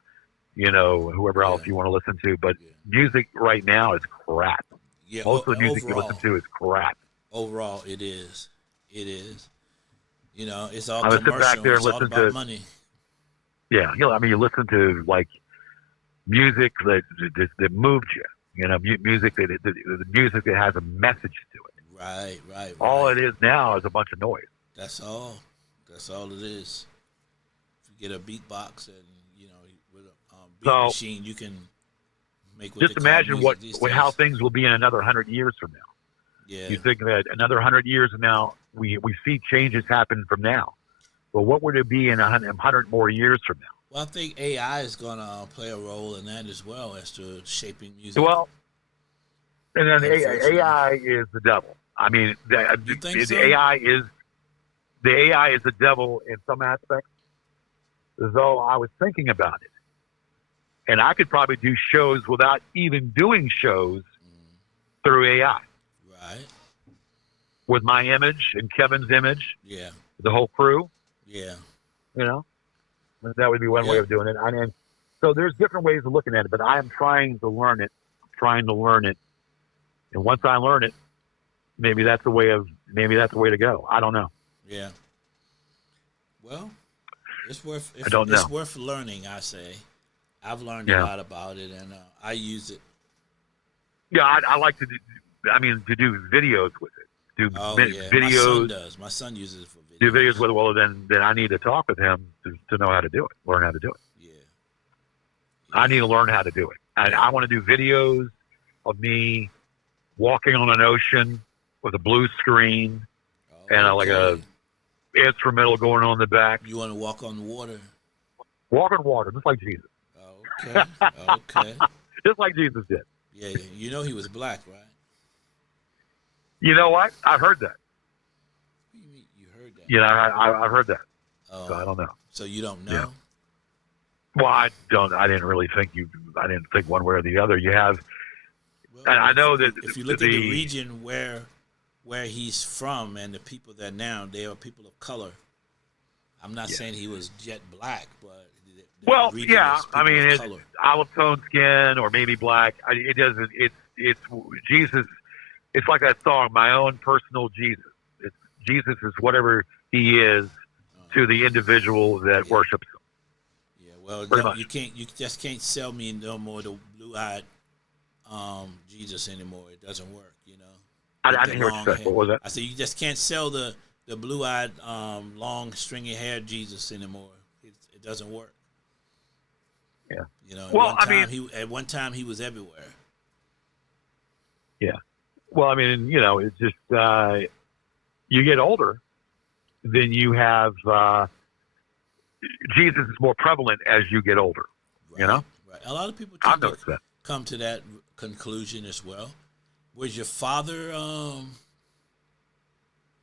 whoever else you want to listen to. But music right now is crap. Yeah, most of the music you listen to is crap. Overall, it is. It is. It's all I would commercial. sit back there and it's all listen about to money. Yeah, you listen to like music that moved you. Music the music that has a message to it. Right. All it is now is a bunch of noise. That's all. That's all it is. If you get a beatbox and with a beat machine, you can make what just imagine how things will be in another 100 years from now. Yeah. You think that another 100 years from now, we see changes happen from now. But what would it be in 100 more years from now? Well, I think AI is going to play a role in that as well as to shaping music. Well, and then AI is the devil. I mean, you think so? the AI is the devil in some aspects. Though I was thinking about it, and I could probably do shows without even doing shows through AI. Right. With my image and Kevin's image. Yeah. The whole crew. Yeah. That would be one way of doing it. And so there's different ways of looking at it, but I am trying to learn it. And once I learn it, maybe that's the way to go. I don't know. Yeah. Well, it's worth learning, I say. I've learned a lot about it, and I use it. Yeah, I like to do videos with it. Videos. My son uses it for videos. Do videos with it. Well, then I need to talk with him to know how to do it, learn how to do it. Yeah. I need to learn how to do it. I want to do videos of me walking on an ocean with a blue screen and like a instrumental going on in the back. You want to walk on water? Walk on water, just like Jesus. Okay. Just like Jesus did. Yeah, he was black, right? You know what? I've heard that. What do you mean you heard that? I've heard that. Oh, so I don't know. So you don't know? Yeah. Well, I didn't really think I didn't think one way or the other. You have. Well, I know that if you look at the region where he's from and the people there now, they are people of color. I'm not saying he was jet black, but it's olive tone skin or maybe black. It doesn't. it's Jesus. It's like that song, "My Own Personal Jesus." It's Jesus is whatever he is to the individual that worships him. Yeah, well, Pretty no, much. you just can't sell me no more the blue-eyed Jesus anymore. It doesn't work, you know. I With the didn't hear what long you said. hair. What was that? I said you just can't sell the blue-eyed, long, stringy-haired Jesus anymore. It doesn't work. Yeah. You know, Well, at one time he was everywhere. Yeah. Well, I mean, you know, it's just you get older, then you have Jesus is more prevalent as you get older. Right, You know, right. A lot of people I've tend to noticed that. come to that conclusion as well. Was your father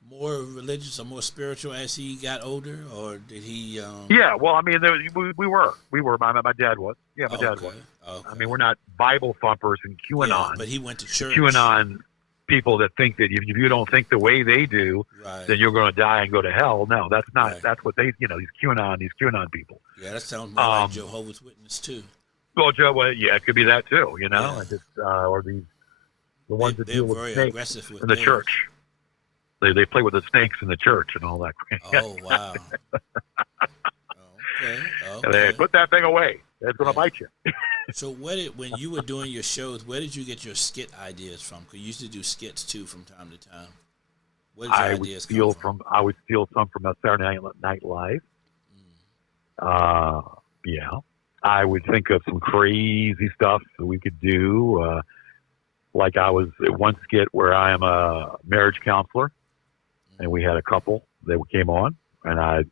more religious or more spiritual as he got older, or did he? Yeah. Well, I mean, we were. My dad was. Yeah, my dad was. Okay. I mean, we're not Bible thumpers and QAnon. Yeah, but he went to church. QAnon people that think that if you don't think the way they do, Right. then you're going to die and go to hell. No, that's not. Right. That's what they. You know, these QAnon people. Yeah, that sounds more like Jehovah's Witness too. Well, Joe, well, yeah, it could be that too. You know, Yeah. I just or the ones that They're deal very with snakes aggressive with in the theirs. church. They play with the snakes in the church and all that. Oh wow. And they Okay. put that thing away. It's going to bite you. So when you were doing your shows, where did you get your skit ideas from? Because you used to do skits too from time to time. Where did your I would ideas steal come from? I would steal some from Saturday Night Live. Yeah, I would think of some crazy stuff that we could do. Like I was at one skit where I am a marriage counselor, and we had a couple that came on, and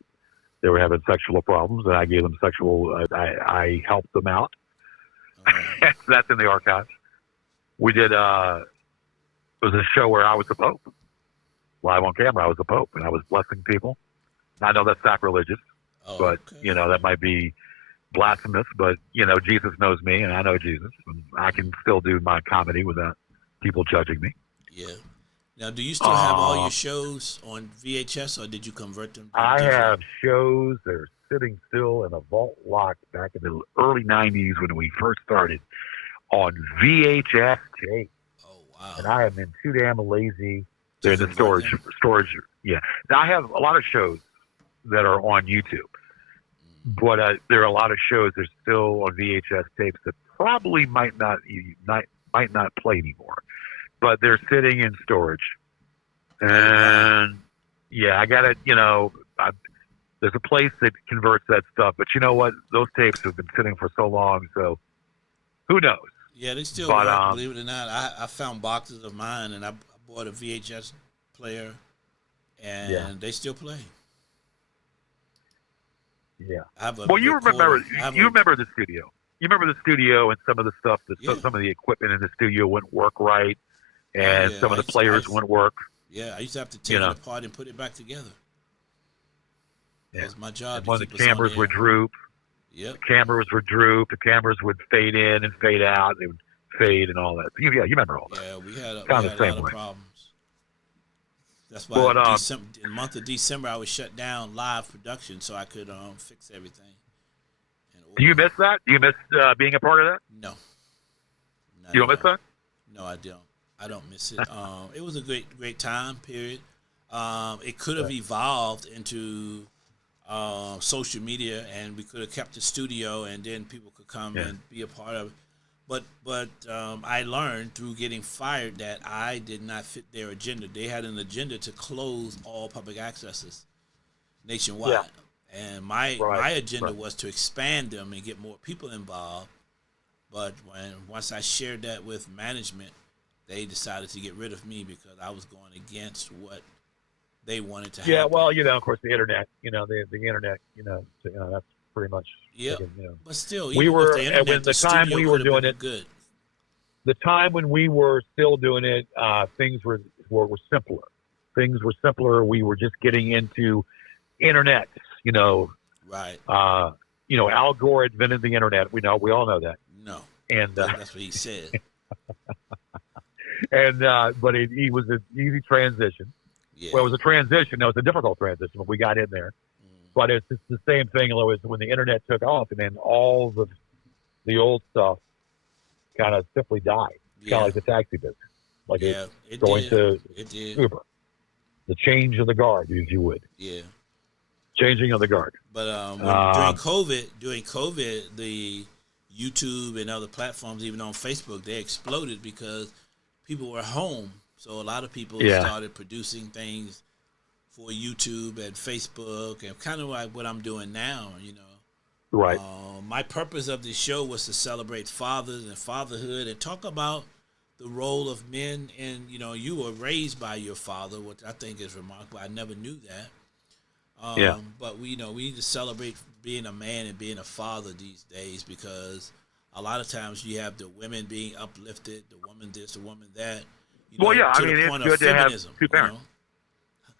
they were having sexual problems, and I gave them sexual. I helped them out. That's in the archives. We did. It was a show where I was the Pope, live on camera. I was the Pope, and I was blessing people. I know that's sacrilegious, but okay. you know that might be blasphemous. But you know, Jesus knows me, and I know Jesus, and I can still do my comedy without people judging me. Yeah. Now, do you still have all your shows on VHS, or did you convert them? To I digital? have shows that are sitting still in a vault locked back in the early '90s when we first started on VHS tape. Oh wow. And I have been too damn lazy. They're in the convert storage. Yeah. Now I have a lot of shows that are on YouTube, but there are a lot of shows that are still on VHS tapes that probably might not play anymore, but they're sitting in storage. And yeah, I got to, you know, there's a place that converts that stuff, but you know what? Those tapes have been sitting for so long, so who knows? Yeah, they still But, work, believe it or not. I found boxes of mine, and I bought a VHS player, and they still play. Yeah. I have a Well, you remember recorder. you remember the studio. You remember the studio and some of the stuff that Yeah. some of the equipment in the studio wouldn't work right, and Yeah, some of the players wouldn't work. Yeah, I used to have to take You know. it apart and put it back together. Yeah. That was my job. And to when the keep us on cameras air. would droop, Yep. cameras would droop, the cameras would fade in and fade out, they would fade and all that. You remember all that. Yeah, we had a Kinda the lot same of way. problems. That's why But, in the month of December I was shut down live production so I could fix everything. Do you miss that? Do you miss being a part of that? No. Not You don't at miss all. that? No, I don't. I don't miss it. It was a great time period. It could have evolved into social media, and we could have kept the studio, and then people could come and be a part of it. But I learned through getting fired that I did not fit their agenda. They had an agenda to close all public accesses nationwide. Yeah. And my agenda was to expand them and get more people involved. But once I shared that with management, they decided to get rid of me because I was going against what they wanted to happen. Yeah, well, you know, of course, the internet, you know, the internet, that's pretty much. Yep. You know. But still, We even were- with the internet, when the time studio we were could have doing been it- good. The time when we were still doing it, things were simpler. Things were simpler. We were just getting into internet, you know. Right. Al Gore invented the internet. We all know that. No. And That's what he said. but he was an easy transition. Yeah. Well, it was a transition. No, it was a difficult transition, but we got in there. But it's the same thing. It was when the internet took off, and then all the old stuff kind of simply died. It's kind of like the taxi business, like Yeah, it going did. to It did. Uber. The change of the guard, as you would. Yeah. Changing of the guard. But during COVID, the YouTube and other platforms, even on Facebook, they exploded because people were home. So a lot of people started producing things for YouTube and Facebook, and kind of like what I'm doing now, you know. Right. My purpose of this show was to celebrate fathers and fatherhood and talk about the role of men. And, you know, you were raised by your father, which I think is remarkable. I never knew that. But we need to celebrate being a man and being a father these days, because a lot of times you have the women being uplifted, the woman this, the woman that. You know, I mean, it's good to have two parents. You know?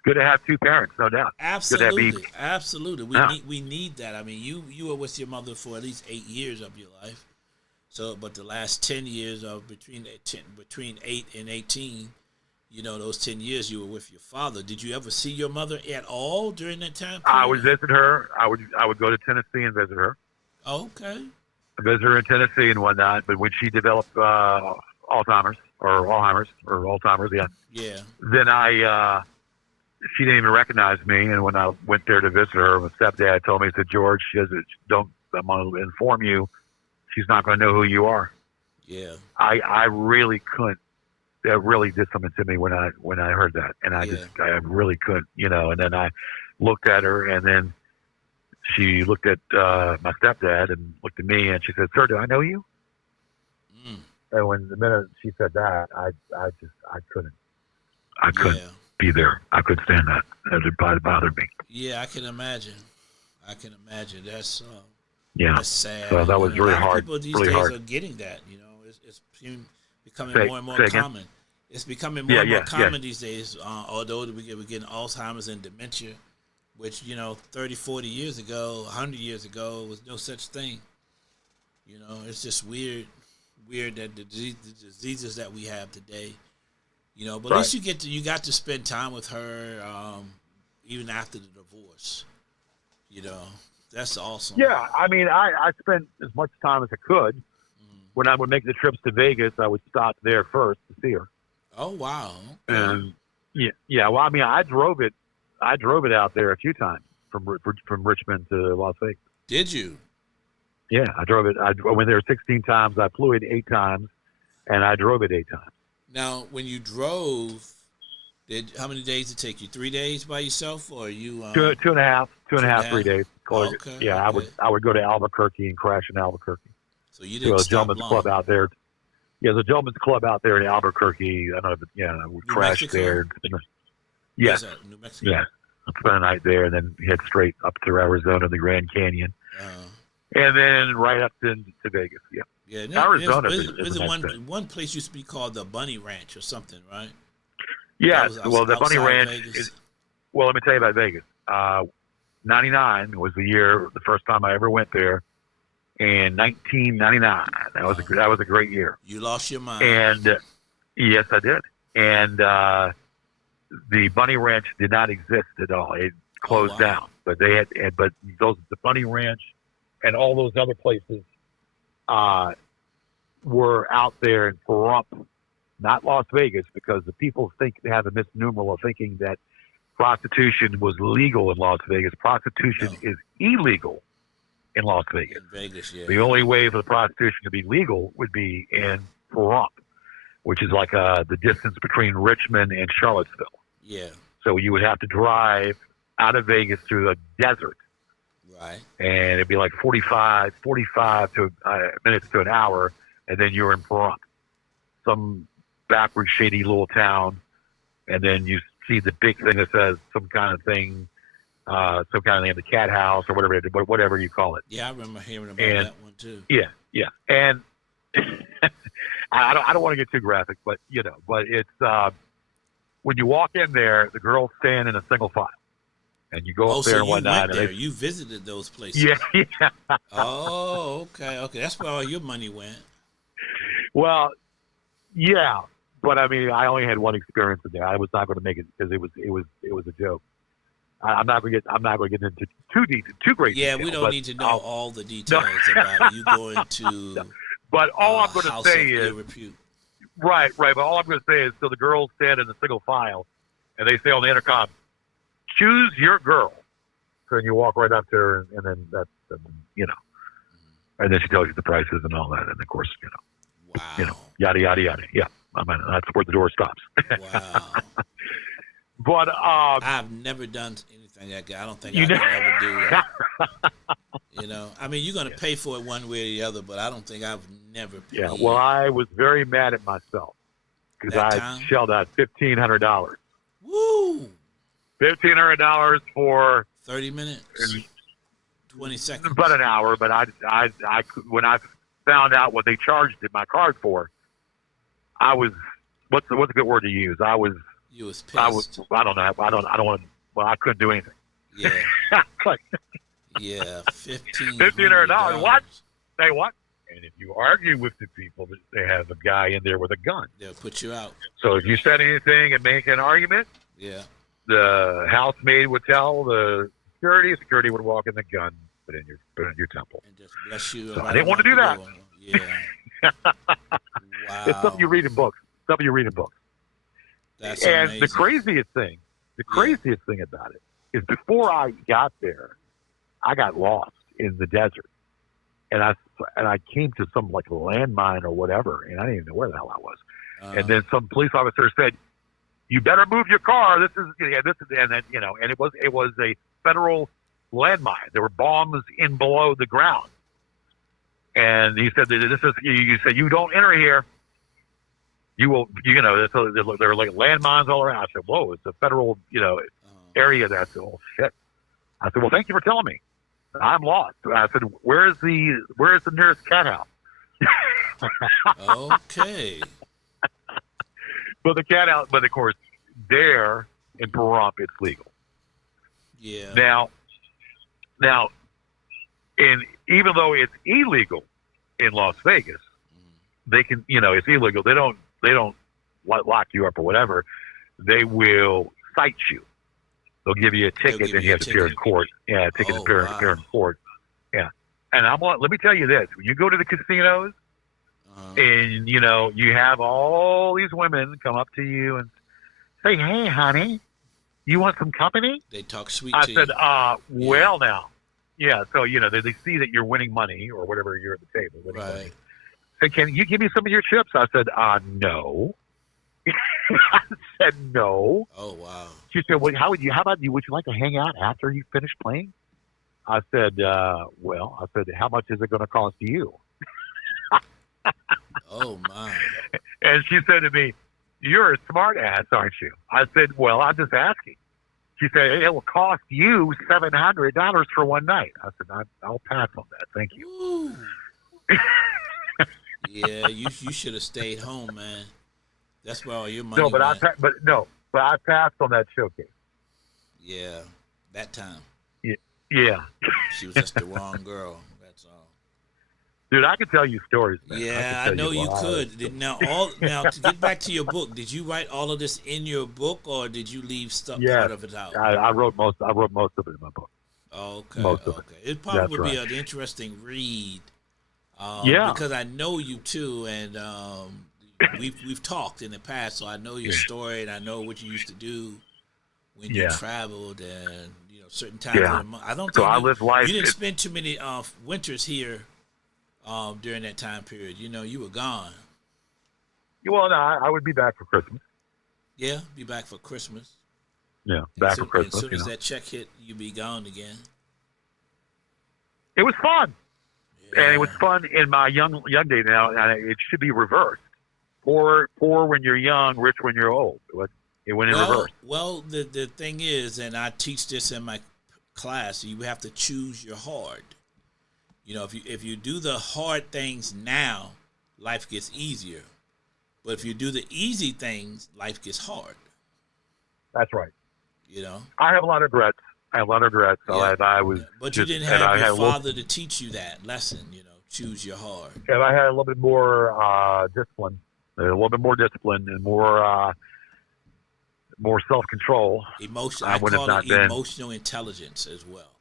Good to have two parents, no doubt. Absolutely, absolutely. We need that. I mean, you were with your mother for at least 8 years of your life. So, but the last 10 years of between 8 and 18, you know, those 10 years you were with your father. Did you ever see your mother at all during that time period? I would visit her. I would go to Tennessee and visit her. Oh, okay. I visit her in Tennessee and whatnot. But when she developed Alzheimer's, yeah. Then she didn't even recognize me. And when I went there to visit her, my stepdad told me, he said, George, I'm going to inform you, she's not going to know who you are. Yeah. I really couldn't. That really did something to me when I heard that. And I really couldn't, you know. And then I looked at her, and then she looked at my stepdad and looked at me, and she said, sir, do I know you? And when the minute she said that, I couldn't be there. I couldn't stand that. It bothered me. Yeah, I can imagine. That's that's sad. So that was really hard. People these really days hard. are getting that. You know, it's becoming more and more common. It's becoming more and more common these days. Although we're getting Alzheimer's and dementia, which, you know, 30, 40 years ago, 100 years ago, was no such thing. You know, it's just weird that the diseases that we have today. You know, but at least you got to spend time with her, even after the divorce. You know, that's awesome. Yeah, I mean, I spent as much time as I could. When I would make the trips to Vegas, I would stop there first to see her. Oh wow! Okay. And yeah. Well, I mean, I drove it out there a few times from Richmond to Las Vegas. Did you? Yeah, I drove it. I went there 16 times. I flew it 8 times, and I drove it 8 times. Now, when you drove, how many days did it take you? 3 days by yourself, or you? 2.5, 3 days. Okay. Yeah, okay. I would go to Albuquerque and crash in Albuquerque. So you didn't stop gentleman's long. club out there. Yeah, the gentleman's club out there in Albuquerque. I don't know, but I would crash Mexico? there. Yeah, New Mexico. yeah. I'd spend a night there and then head straight up to Arizona, the Grand Canyon, and then right up to Vegas. Yeah. Yeah. Arizona is one place used to be called the Bunny Ranch or something, right? Yeah. Well, the Bunny Ranch. Well, let me tell you about Vegas. 99 was the first time I ever went there. In 1999, that was a great year. You lost your mind. And yes, I did. And the Bunny Ranch did not exist at all. It closed down. But the Bunny Ranch and all those other places were out there in Pahrump, not Las Vegas, because the people they have a misnomer of thinking that prostitution was legal in Las Vegas. Prostitution is illegal in Las Vegas. In Vegas, yeah. The only way for the prostitution to be legal would be in Pahrump, which is like the distance between Richmond and Charlottesville. Yeah. So you would have to drive out of Vegas through the desert. Right. And it'd be like 45 minutes to an hour, and then you're in Pahrump, some backward, shady little town, and then you see the big thing that says some kind of thing, the cat house or whatever you call it. Yeah, I remember hearing about that one too. Yeah, yeah, and I don't want to get too graphic, but it's when you walk in there, the girls stand in a single file, and you go up there and whatnot. You visited those places. Yeah. Oh, okay. That's where all your money went. Well, yeah, but I mean, I only had one experience in there. I was not going to make it because it was a joke. I'm not going to get into too great. Yeah, detail, we don't need to know all the details about it. You going to? But all I'm going to say is, Right. But all I'm going to say is, so the girls stand in the single file, and they say on the intercom, "Choose your girl." So you walk right up to her, and then and then she tells you the prices and all that, and of course, Wow. Yada yada yada. Yeah, I mean that's where the door stops. Wow. But I've never done anything like that. I don't think I could ever do that. I mean, you're going to pay for it one way or the other, but I don't think I've never paid. Yeah, well, I was very mad at myself because I shelled out $1,500. Woo! $1,500 for 30 minutes, 20 seconds, about an hour. But I when I found out what they charged my card for, I was what's a good word to use? You was pissed. I don't know. I don't want to. Well, I couldn't do anything. Yeah. Like, yeah, $1,500. What? Say what? And if you argue with the people, they have a guy in there with a gun. They'll put you out. So if you said anything and make an argument, yeah, the housemaid would tell the security would walk in the gun, put in your temple. And just bless you. So I didn't want to do that. Yeah. Wow. It's something you read in books. That's and amazing. the craziest thing about it is before I got there, I got lost in the desert, and I came to some like landmine or whatever, and I didn't even know where the hell I was. And then some police officer said, "You better move your car. This is," and then and it was a federal landmine. There were bombs in below the ground, and he said, "This is." You said, "You don't enter here. You will." So there were like landmines all around. I said, "Whoa, it's a federal area." That's oh shit. I said, "Well, thank you for telling me. I'm lost." I said, "Where's the nearest cat house?" Okay. But of course, there in Pahrump, it's legal. Yeah. Now, even though it's illegal in Las Vegas, they can, it's illegal. They don't lock you up or whatever. They will cite you. They'll give you a ticket, and you have to appear in court. Yeah, a ticket to appear in court. Yeah. And let me tell you this: when you go to the casinos, and you have all these women come up to you and say, "Hey, honey, you want some company?" They talk sweet I to said, you. Well, now. Yeah, so, they see that you're winning money or whatever, you're at the table. Right. Say, "Can you give me some of your chips?" I said, no. I said, no. Oh, wow. She said, "Well, would you like to hang out after you finish playing?" I said, how much is it going to cost you? Oh, my. And she said to me, "You're a smart ass, aren't you?" I said, "Well, I'm just asking." She said, "It will cost you $700 for one night." I said, "I'll pass on that. Thank you." Yeah, you should have stayed home, man. That's where all your money No, but went. I passed on that showcase. Yeah, that time. Yeah. She was just the wrong girl. That's all. Dude, I could tell you stories, man. Yeah, I know you could. Now, to get back to your book, did you write all of this in your book, or did you leave stuff part of it out? I wrote most of it in my book. Okay. Most of it. It probably would be right. an interesting read. Yeah. Because I know you too, and we've talked in the past, so I know your story, and I know what you used to do when you traveled, and certain times of the month. I don't think I lived life. You didn't spend too many winters here during that time period. You were gone. Well, no, I would be back for Christmas. Yeah, be back for Christmas. Yeah, back for Christmas. As soon as that check hit, you'd be gone again. It was fun. Yeah. And it was fun in my young days. Now, it should be reversed. Poor when you're young, rich when you're old. It went in reverse. Well, the thing is, and I teach this in my class, you have to choose your hard. If you do the hard things now, life gets easier. But if you do the easy things, life gets hard. That's right. I have a lot of regrets. Yeah. But you didn't have your father to teach you that lesson. Choose your hard. If I had a little bit more discipline, and more self-control. I call it emotional intelligence as well.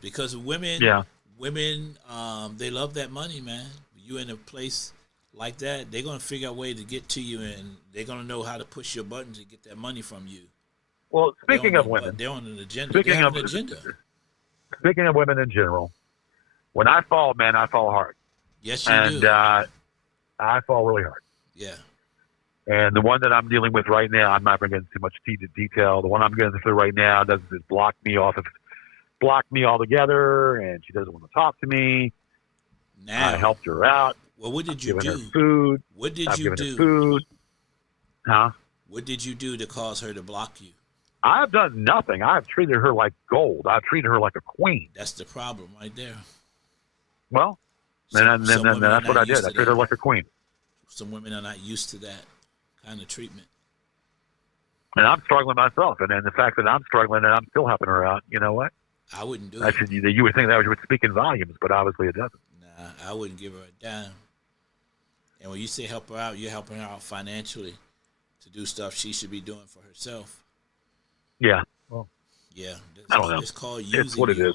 Because women, they love that money, man. You in a place like that, they're gonna figure out a way to get to you, and they're gonna know how to push your buttons to get that money from you. Well, speaking of women, they're on an agenda. speaking They have of an agenda. speaking of women in general, when I fall, man, I fall hard, Yes, you and do. I fall really hard. Yeah. And the one that I'm dealing with right now, I'm not going to get into too much detail. The one I'm going through right now does just block me altogether, and she doesn't want to talk to me. Now, I helped her out. well, what did you Given do? her food. What did I've you given her do? food. Huh? What did you do to cause her to block you? I've done nothing. I've treated her like gold. I've treated her like a queen. That's the problem right there. Well, Some and then women that's are what not I did. used I to treated her that. like a queen. Some women are not used to that kind of treatment. And I'm struggling myself. And then the fact that I'm struggling and I'm still helping her out, you know what? I wouldn't do I it. should, you would think that would speak in volumes, but obviously it doesn't. Nah, I wouldn't give her a dime. And when you say help her out, you're helping her out financially to do stuff she should be doing for herself. Yeah. Well, Yeah, I don't know. It's called using. it's what it you. is.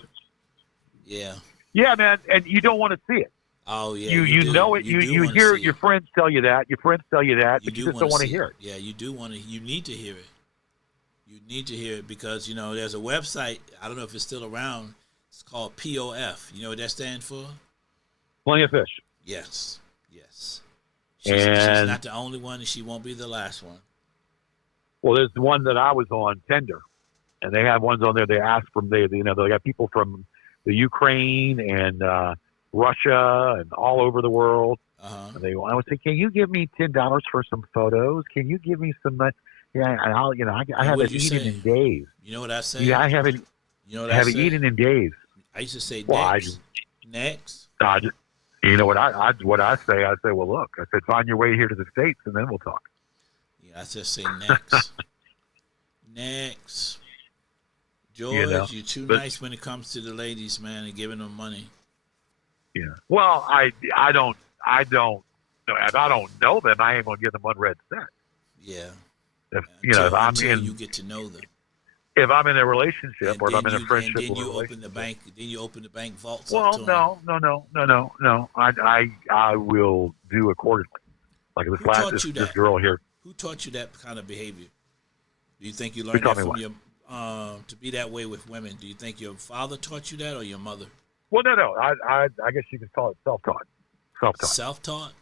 Yeah. Yeah, man. And you don't want to see it. Oh yeah. You do. know it. You do You wanna hear see your it. friends tell you that. Your friends tell you that, but you just don't want to see hear it. Yeah, you do want to. You need to hear it. You need to hear it because there's a website. I don't know if it's still around. It's called POF. You know what that stands for? Plenty of fish. Yes. Yes. She's And- not the only one, and she won't be the last one. Well, there's the one that I was on, Tender, and they have ones on there. They ask from they got people from the Ukraine and Russia and all over the world. Uh-huh. And I would say, can you give me $10 for some photos? Can you give me some? Yeah, and I'll I haven't would you eaten say? in days. You know what I say? Yeah, I haven't You know what I say? eaten in days. I used to say Well, next. Next. I just, you know what I say? I say, well, look, I said, find your way here to the States, and then we'll talk. Yeah, I just say next. Next. George, you're too but- nice when it comes to the ladies, man, and giving them money. Yeah. Well, I don't. If I don't know them, I ain't gonna give them unread cent. Yeah. If if I'm until in, you get to know them. if I'm in a relationship And or if I'm then in a friendship and then with a you open relationship. the bank. Then you open the bank vaults. Well, up to 'em. no. I will do accordingly. Like Who taught you this that? girl here. Who taught you that kind of behavior? Do you think you Who learned taught that me from what? your to be that way with women? Do you think your father taught you that or your mother? Well, no. I guess you could call it self-taught. Self-taught. Self-taught.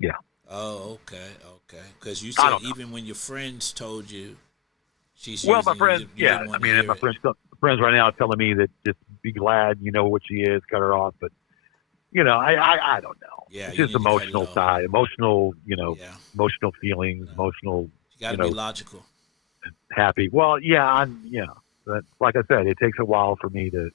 Yeah. Oh, okay. Because you I said don't know. even when your friends told you she's Well, using my friends, you didn't want to hear my it. friends right now are telling me that just be glad you know what she is, cut her off. But I don't know. Yeah, it's you just need to cut it emotional off. side, emotional, Yeah, emotional feelings, emotional you got to be logical. happy. Well, yeah, but like I said, it takes a while for me to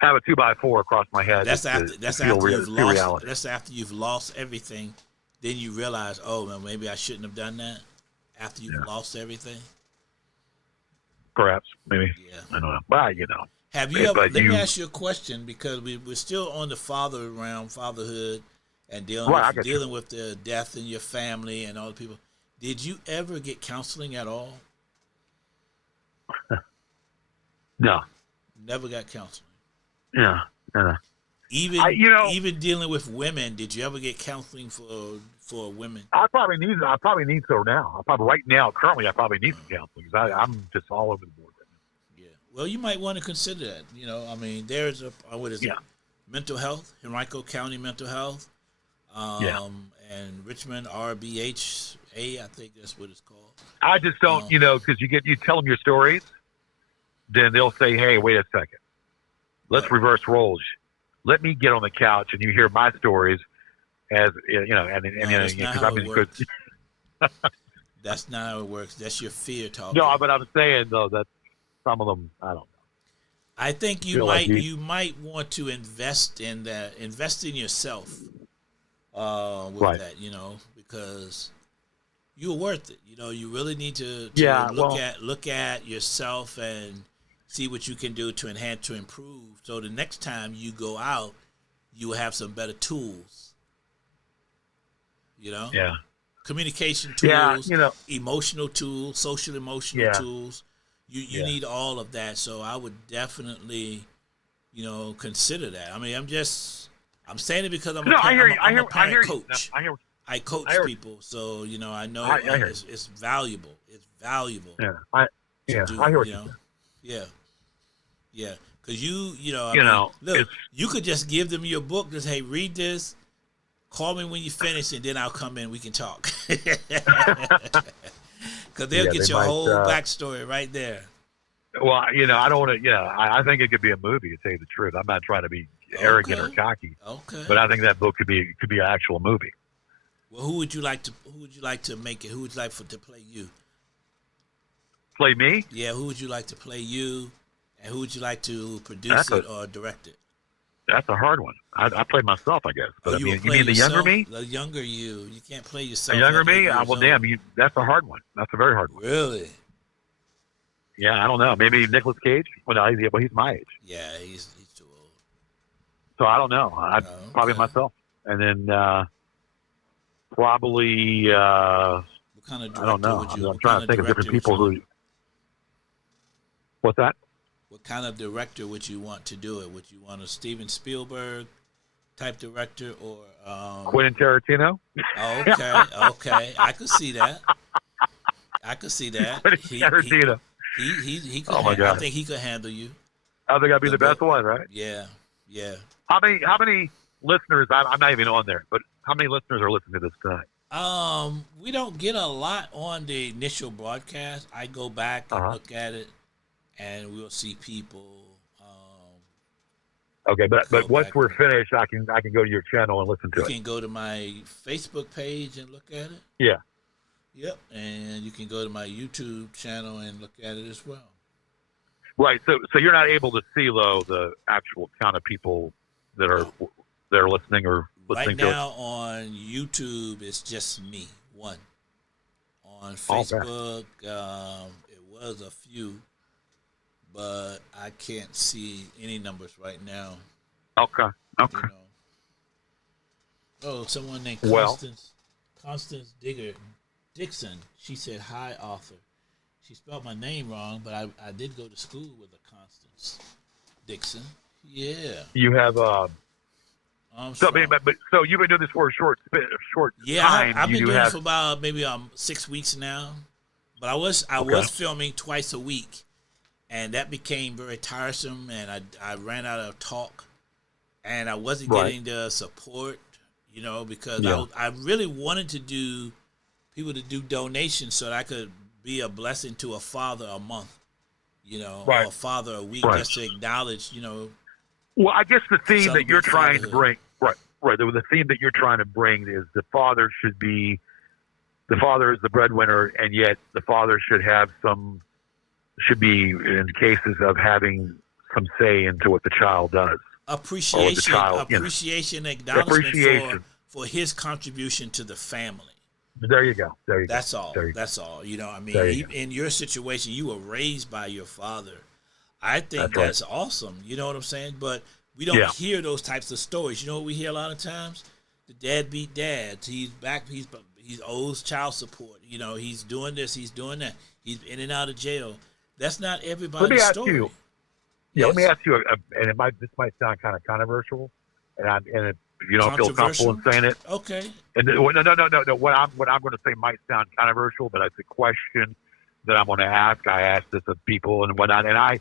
have a 2x4 across my head. That's to after feel you've see lost. reality. That's after you've lost everything. Then you realize, oh man, maybe I shouldn't have done that. After you've lost everything. Perhaps, maybe. Yeah. I don't know. Well, Have you ever? but Let me ask you a question because we're still on the fatherhood, and Right, I got you. dealing with the death in your family and all the people. Did you ever get counseling at all? No. Never got counseling. Yeah. No. Even even dealing with women, did you ever get counseling for women? I probably need so now. Currently, I probably need some counseling because I'm just all over the board right now. Yeah. Well, you might want to consider that. I mean, there's a what is it? Mental health, Henrico County Mental Health, and Richmond RBHA. I think that's what it's called. I just don't, because you tell them your stories, then they'll say, "Hey, wait a second, let's reverse roles. Let me get on the couch and you hear my stories." As that's not how it works. good. That's not how it works. That's your fear talking. No, but I'm saying though that some of them, I don't know. I think you Feel like you might want to invest in that. Invest in yourself. With Right. that, because you're worth it. You really need to look at yourself and see what you can do to enhance, to improve. So the next time you go out, you will have some better tools. Yeah. Communication tools, Yeah. emotional tools, social emotional Yeah. tools. You need all of that. So I would definitely, consider that. I mean, I'm saying it because I'm No, a I hear you. I'm a I hear parent you. coach. No, I hear. I coach I hear- people, so I know I hear you. it's valuable. It's valuable Yeah, to do. I hear what You you're know, saying. yeah, yeah. Because I You mean, know, look, it's you could just give them your book. Just hey, read this. Call me when you finish, and then I'll come in. We can talk. Because they'll Yeah, get they your might, whole backstory right there. well, I don't want to. Yeah, I think it could be a movie. To tell you the truth, I'm not trying to be arrogant or Okay. cocky, Okay. but I think that book could be an actual movie. Well, who would you like to make it? Who would you like to play you? Play me? Yeah, who would you like to play you, and who would you like to produce That's it or direct it? That's a hard one. I play myself, I guess. But Oh, I mean, would you play mean the younger yourself? me? The younger you. You can't play The yourself. younger at me? 8 years Well, old. damn, that's a hard one. That's a very hard one. Really? Yeah, I don't know. Maybe Nicolas Cage? Well, no, he's my age. Yeah, he's too old. So I don't know. I'd Oh, okay. probably myself. And then probably, What kind of director I don't know. would you? I'm what trying kind to think of director different people would you who. What's that? What kind of director would you want to do it? Would you want a Steven Spielberg type director or? Quentin Tarantino? Okay. I could see that. Quentin Tarantino. He could. Oh, my I God. think he could handle you. I think I'd be the best one, right? Yeah. How many listeners? I'm not even on there, but how many listeners are listening to this tonight? We don't get a lot on the initial broadcast. I go back and Uh-huh. look at it, and we'll see people. Okay, but Go once back we're and- finished, I can go to your channel and listen to You it. can go to my Facebook page and look at it. Yeah. Yep, and you can go to my YouTube channel and look at it as well. Right. So you're not able to see though the actual count of people that are listening or listening Right to it. now on YouTube, it's just me, one. On Okay. Facebook, it was a few, but I can't see any numbers right now. Okay. You Okay. know. Oh, someone named Well- Constance Dixon. She said, "Hi, author." She spelled my name wrong, but I did go to school with a Constance Dixon. Yeah. You have I'm so I sorry. mean, but so you've been doing this for a short Yeah, time. I've been you doing have it for about maybe 6 weeks now. But I was Okay. filming twice a week, and that became very tiresome. And I ran out of talk, and I wasn't Right. getting the support, because Yeah. I really wanted to do people to do donations so that I could be a blessing to a father a month, Right. or a father a week, Right. just to acknowledge, Well, I guess the theme that you're Celebrate trying to fatherhood. bring, right. The theme that you're trying to bring is the father is the breadwinner, and yet the father should be in cases of having some say into what the child does. appreciation, child, acknowledgement Appreciation. for his contribution to the family. There you go. That's all. There you go. That's all. I mean, There you in your situation, you were raised by your father. I think That's right. that's awesome. You know what I'm saying? But we don't Yeah. hear those types of stories. You know what we hear a lot of times? The dad beat dad. He's back. He owes child support. He's doing this. He's doing that. He's in and out of jail. That's not everybody's ask story. you- Yeah, let me Yes. ask you, and this might sound kind of controversial, and if you don't feel comfortable in saying it, Okay. and no. What I'm going to say might sound controversial, but it's a question that I'm going to ask. I ask this of people and whatnot, and I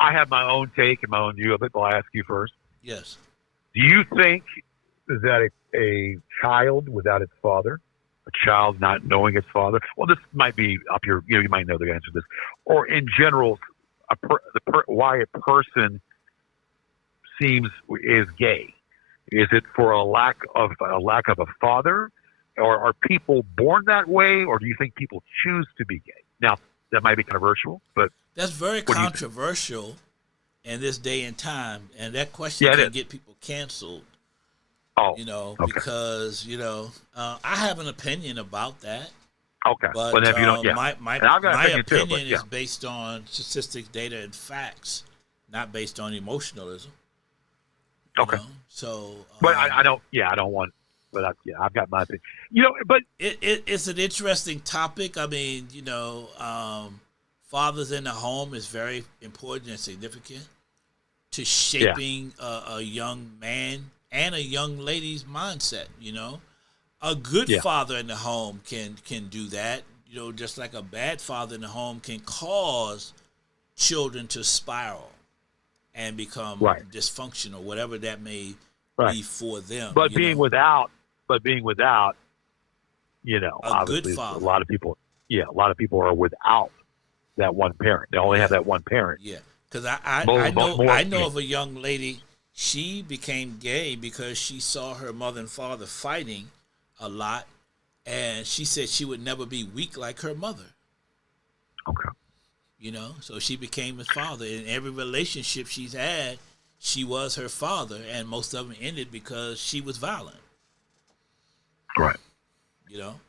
have my own take and my own view of it. But I'll ask you first. Yes. Do you think that a child without its father, a child not knowing its father, well, this might be up your, you might know the answer to this, or in general, why a person is gay? Is it for a lack of a father, or are people born that way, or do you think people choose to be gay? Now, that might be controversial, but That's very What do you think? controversial in this day and time, and that question Yeah, it can is. get people canceled. okay. Because I have an opinion about that, Okay. but Well, then if you don't, yeah. my And I've got an my opinion too, opinion but yeah. is based on statistics, data, and facts, not based on emotionalism. you Okay. know? So, But I don't. Yeah, I don't want. But I've got my opinion. But it's an interesting topic. I mean, fathers in the home is very important and significant to shaping a young man and a young lady's mindset. You know, a good Yeah. father in the home can do that. You know, just like a bad father in the home can cause children to spiral and become Right. dysfunctional, whatever that may Right. be for them. But you being know? without, A obviously good father. a lot of people are without that one parent. They only have that one parent. Yeah, because I know Yeah. of a young lady. She became gay because she saw her mother and father fighting a lot, and she said she would never be weak like her mother. Okay. You know, so she became his father. In every relationship she's had, she was her father, and most of them ended because she was violent. Right. You know,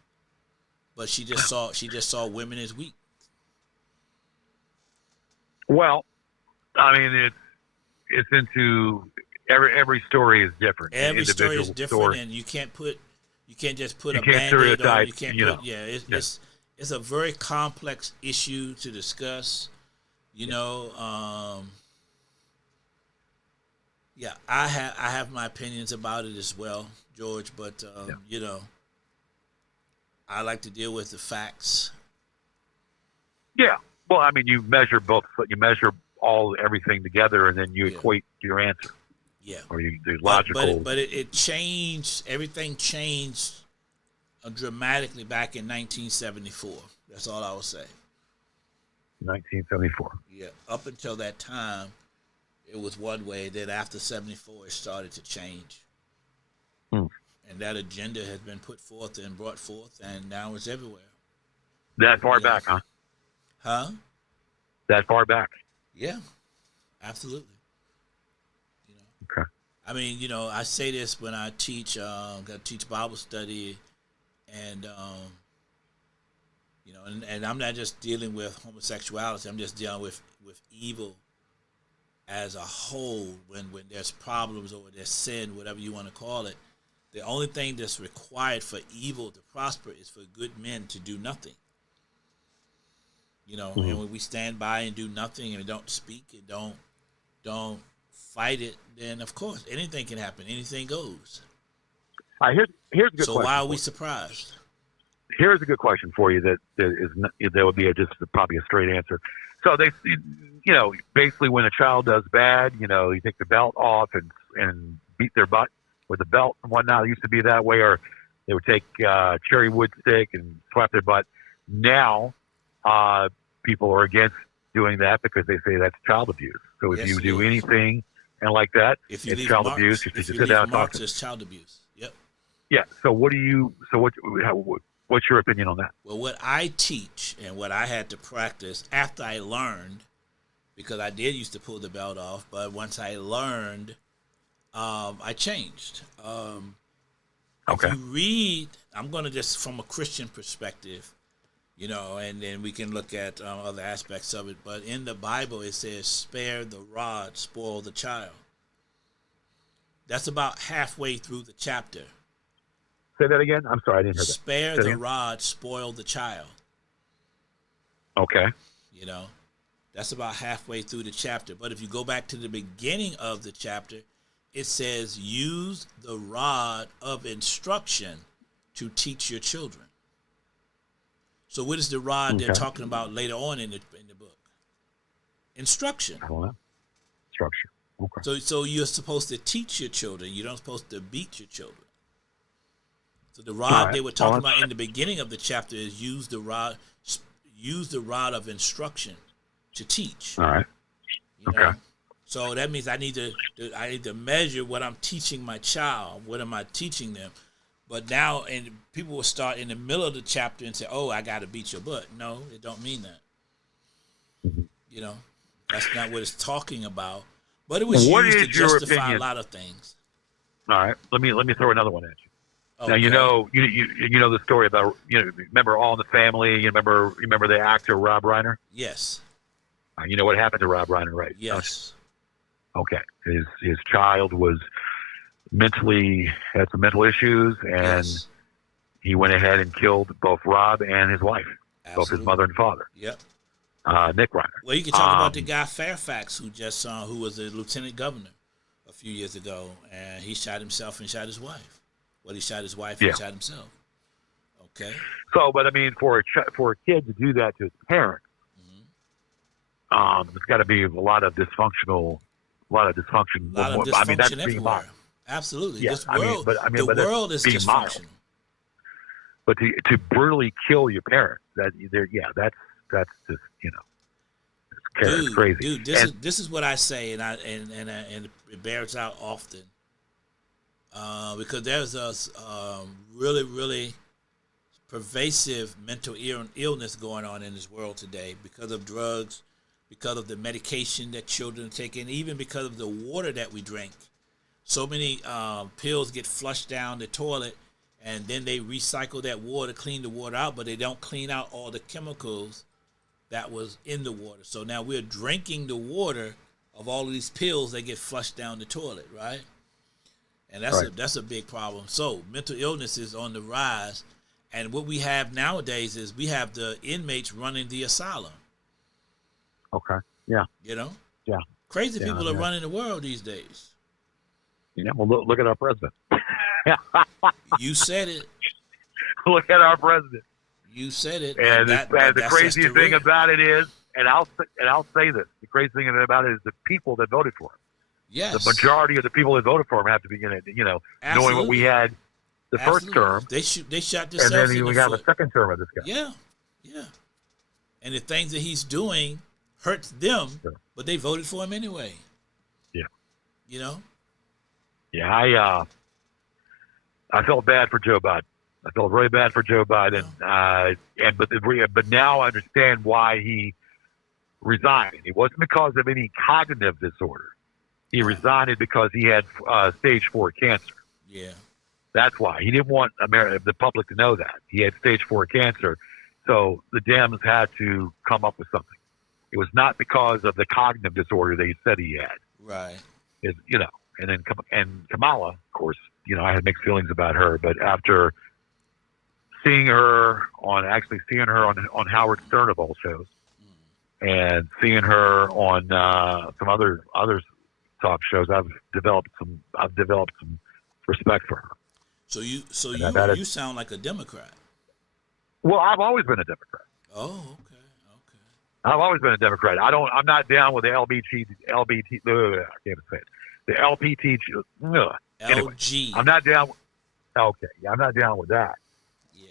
but she just saw women as weak. Well, I mean, it's into every story is different. Every story is Individual different, story. and you can't just put You a can't Band-Aid on. stereotype, You can't you put know. yeah. It's a very complex issue to discuss. You know, yeah, I have my opinions about it as well, George. But you know, I like to deal with the facts. Yeah. Well, I mean, you measure everything together, and then you Yeah. equate your answer, Yeah, or the but logical. but it changed. Everything changed dramatically back in 1974. That's all I will say. 1974. Yeah, up until that time, it was one way. Then after 74, it started to change. Hmm. And that agenda has been put forth and brought forth, and now it's everywhere. That far Yeah. back, huh? Huh? That far back. Yeah, absolutely. You know, Okay. I mean, you know, I say this when I teach, got to teach Bible study, and you know, and I'm not just dealing with homosexuality. I'm just dealing with evil as a whole. When there's problems or there's sin, whatever you want to call it, the only thing that's required for evil to prosper is for good men to do nothing. You know, and when we stand by and do nothing and don't speak and don't fight it, then of course anything can happen. Anything goes. All right, here's a good So question. why are for we you. surprised? Here's a good question for you that would be probably a straight answer. So they, you know, basically when a child does bad, you know, you take the belt off and beat their butt with the belt and whatnot. It used to be that way, or they would take cherry wood stick and slap their butt. Now, people are against doing that because they say that's child abuse. So if Yes, you it do is. anything and like that, If you it's leave child marks, abuse. You if should you sit down leave and talk marks, to them. it's child abuse. Yep. Yeah. So what's your opinion on that? Well, what I teach and what I had to practice after I learned, because I did used to pull the belt off, but once I learned, I changed. Okay. If you read, I'm going to just from a Christian perspective, you know, and then we can look at other aspects of it. But in the Bible, it says, "Spare the rod, spoil the child." That's about halfway through the chapter. Say that again. I'm sorry, I didn't hear that. Spare Say it the again. rod, spoil the child. Okay. You know, that's about halfway through the chapter. But if you go back to the beginning of the chapter, it says, "Use the rod of instruction to teach your children." So what is the rod they're Okay. talking about later on in the book? Instruction. I don't know. Structure. Okay. So you're supposed to teach your children. You're not supposed to beat your children. So the rod All right. they were talking Well, about in the beginning of the chapter is use the rod of instruction to teach. All right. You Okay. know? So that means I need to measure what I'm teaching my child. What am I teaching them? But now, and people will start in the middle of the chapter and say, "Oh, I got to beat your butt." No, it don't mean that. Mhm. You know, that's not what it's talking about. But it was What used to is your justify opinion? a lot of things. All right. Let me throw another one at you. Now Okay. you know the story about remember All in the Family. You remember the actor Rob Reiner. Yes. You know what happened to Rob Reiner, right? Yes. Okay. His child was had some mental issues, and Yes. he went ahead and killed both Rob and his wife, both his Absolutely. mother and father, Yep. Nick Reiner. Well, you can talk about the guy Fairfax who just who was a lieutenant governor a few years ago, and he shot himself and shot his wife. Well, he shot his wife Yeah. and shot himself. Okay. So, but I mean, for a kid to do that to his parents, there's got to be a lot of dysfunction. A lot of dysfunction I mean, that's being everywhere. mild. Absolutely. Yeah, This I mean, world, but the that's world is being mild. dysfunctional. But to brutally kill your parents, that's just it's crazy. Dude, this is what I say, and it bears out often, because there's a really pervasive mental illness going on in this world today because of drugs, because of the medication that children are taking, even because of the water that we drink. So many pills get flushed down the toilet, and then they recycle that water, clean the water out, but they don't clean out all the chemicals that was in the water. So now we're drinking the water of all of these pills that get flushed down the toilet, right? And that's a big problem. So mental illness is on the rise, and what we have nowadays is we have the inmates running the asylum. Okay. Yeah. You know? Yeah. Crazy Yeah, people are yeah. running the world these days. Yeah. Well, look at our president. You said it. Look at our president. You said it. And the that's craziest thing real. about it is, and I'll say this: the crazy thing about it is the people that voted for him. Yes. The majority of the people that voted for him have to be in it. Knowing what we Absolutely. had the first term, They shot and themselves then in we the have foot. a second term of this guy. Yeah. And the things that he's doing hurts them, Sure. but they voted for him anyway. Yeah. You know? Yeah, I felt bad for Joe Biden. I felt really bad for Joe Biden, but now I understand why he resigned. It wasn't because of any cognitive disorder. He resigned because he had stage 4 cancer. Yeah. That's why he didn't want the public to know that he had stage 4 cancer. So the Dems had to come up with something. It was not because of the cognitive disorder they said he had. Right. And then Kamala, of course, I had mixed feelings about her, but after seeing her on Howard Stern of all shows, and seeing her on some other talk shows, I've developed some respect for her. So you is- sound like a Democrat. Well, I've always been a Democrat. Oh, okay. I've always been a Democrat. I'm not down with the I can't even say it. The LPT. Anyway, LG. I'm not down. Okay, I'm not down with that. Yeah.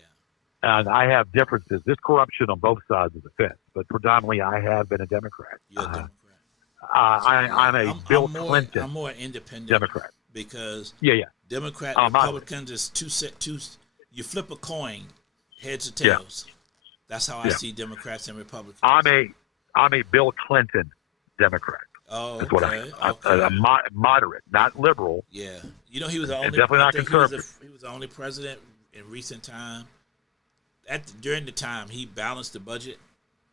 And I have differences. There's corruption on both sides of the fence, but predominantly I have been a Democrat. You're a Democrat. I'm Bill Clinton I'm more independent Democrat. because Yeah. Democrat Oh, Republicans is two. You flip a coin, heads or tails. That's how I Yeah. see Democrats and Republicans. I'm a Bill Clinton Democrat. Oh, That's what okay. I'm moderate, not liberal. Yeah, he was the only. definitely not I think conservative. He was the only president in recent time. During the time, he balanced the budget.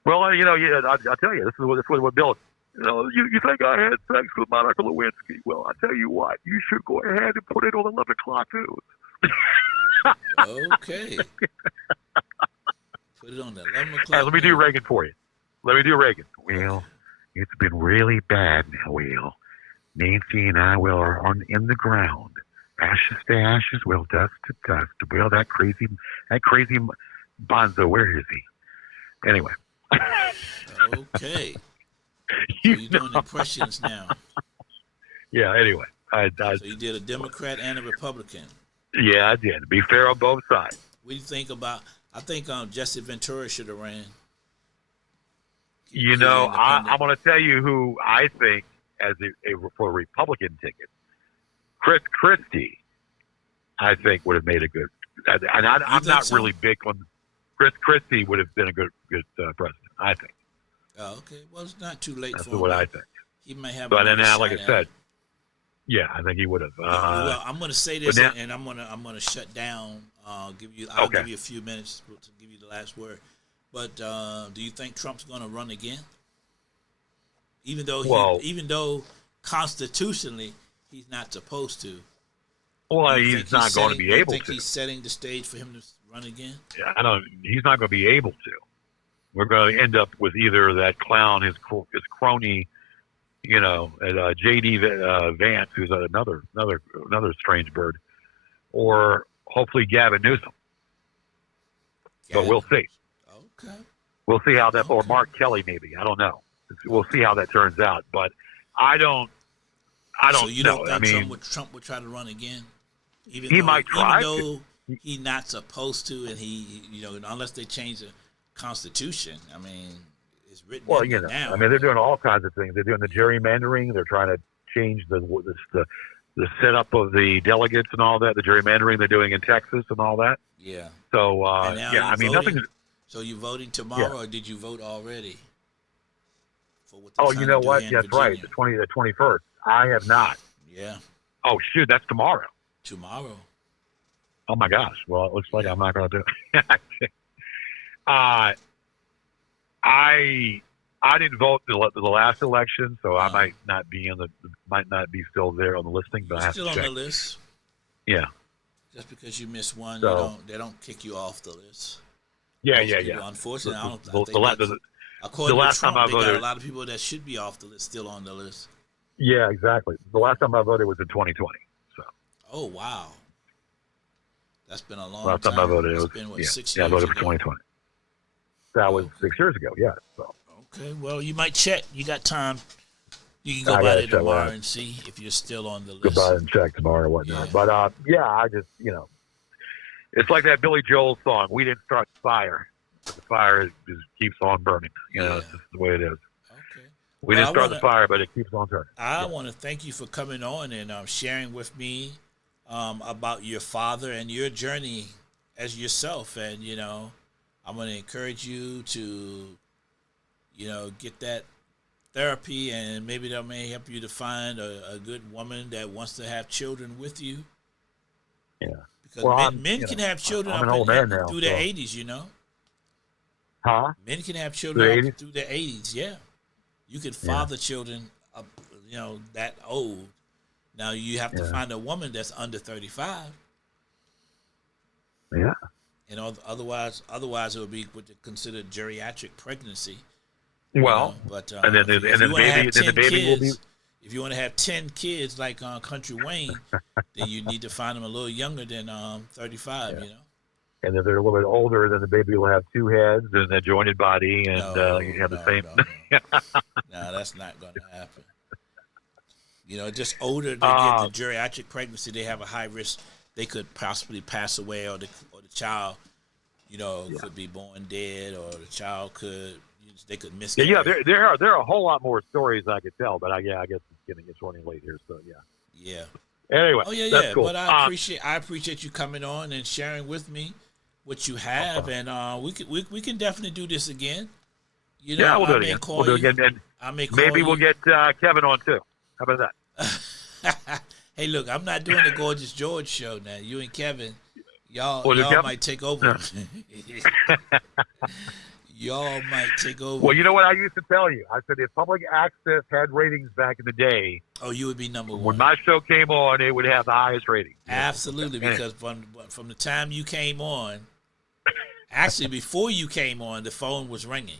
Well, I'll tell you, this is what Bill. You think I had sex with Monica Lewinsky? Well, I tell you what, you should go ahead and put it on 11 o'clock news. Okay. Put it on the 11 o'clock. All right, let me do news. Reagan for you. Well, it's been really bad now, Will. Nancy and I are in the ground. Ashes to ashes, well, dust to dust. Well, that crazy Bonzo, where is he? Anyway. Okay. So you're doing impressions now. Yeah, anyway. So you did a Democrat and a Republican. Yeah, I did. Be fair on both sides. What do you think about? I think Jesse Ventura should have ran. I'm going to tell you who I think for a Republican ticket. Chris Christie, I think, would have made a good. And I'm not so? really big on Chris Christie. Would have been a good president, I think. Oh, okay. Well, it's not too late That's for him. what I think. He may have. But then, another like shot I at said, it. yeah, I think he would have. Well, I'm going to say this, now- and I'm going to shut down. I'll give you a few minutes to give you the last word. But do you think Trump's going to run again? Even though constitutionally he's not supposed to. Well, Do you he's think not going to be able think to. he's setting the stage for him to run again? Yeah, he's not going to be able to. We're going to end up with either that clown, his crony, you know, at J.D. Vance, who's another strange bird, or hopefully Gavin Newsom. But we'll see. Okay. We'll see how that, or Mark Kelly maybe. I don't know. We'll see how that turns out. But I don't So you don't know. think Trump would try to run again? He might try. Even though he's not supposed to, and he, you know, unless they change the Constitution. I mean, it's written Well, in you there know, now. I mean, they're doing all kinds of things. They're doing the gerrymandering. They're trying to change the setup of the delegates and all that. The gerrymandering they're doing in Texas and all that. Yeah. So And now yeah, I mean, voting, nothing. So you voting tomorrow, Yeah. or did you vote already? For what Oh, they're you trying know to do what? here in That's right. Virginia? The 21st. I have not. Yeah, Oh shoot, that's tomorrow. tomorrow. Oh my gosh. Well, it looks like I'm not going to do it. I didn't vote the last election, so I might not be still there on the listing. But I You're have still to on check. the list. Yeah. Just because you missed one, So- they don't kick you off the list. Yeah, Most yeah, people, yeah. Unfortunately, I don't. I The- think the la- that's- the- according the last to Trump, time I they got a voted- lot of people that should be off the list still on the list. Yeah, exactly. The last time I voted was in 2020. So Oh wow, that's been a long last time. time I voted, it It's was been what, yeah, 6 yeah, I years voted for ago? 2020. That was 6 years ago. Yeah. So Okay, well, you might check. You got time. You can go I by gotta there check, tomorrow right. and see if you're still on the list. goodbye and check tomorrow or whatnot. Yeah. But yeah, I just it's like that Billy Joel song. We didn't start the fire, but the fire just keeps on burning. You know, Yeah. it's just the way it is. Okay. We Well, didn't I start the wanna- fire, but it keeps on turning. I want to thank you for coming on and sharing with me about your father and your journey as yourself. And, you know, I'm going to encourage you to, you know, get that therapy, and maybe that may help you to find a good woman that wants to have children with you. Yeah. Because Well, men can have children I'm an up old man now, through their so- 80s, you know. Huh? Men can have Through children the up 80s? through their 80s, yeah. You could father children up, you know, that old. Now you have to Yeah. find a woman that's under 35, Yeah. and otherwise it would be what they consider geriatric pregnancy. Well, but and then if you wanna have the 10 baby will be. kids, if you want to have 10 kids like Country Wayne, then you need to find them a little younger than 35. Yeah. You know. And if they're a little bit older, then the baby will have two heads and a jointed body, and you have the same. No, that's not going to happen. You know, just older they get the geriatric pregnancy, they have a high risk. They could possibly pass away, or the child, you know, could be born dead, or the child they could miscarry. Yeah, there are a whole lot more stories I could tell, but I guess it's running late here, so yeah. Yeah. Anyway, Oh yeah, that's yeah. cool. But I appreciate you coming on and sharing with me what you have, and we can definitely do this again. You know, Yeah, we'll do it may again. call We'll do it you. again, and I may call maybe you. we'll get Kevin on too. How about that? Hey, look, I'm not doing the Gorgeous George show now. You and Kevin, y'all Kevin? might take over. Y'all might take over. Well, you know what I used to tell you? I said if public access had ratings back in the day, Oh, you would be number one. when my show came on, it would have the highest ratings. Absolutely, because from the time you came on, actually before you came on, the phone was ringing.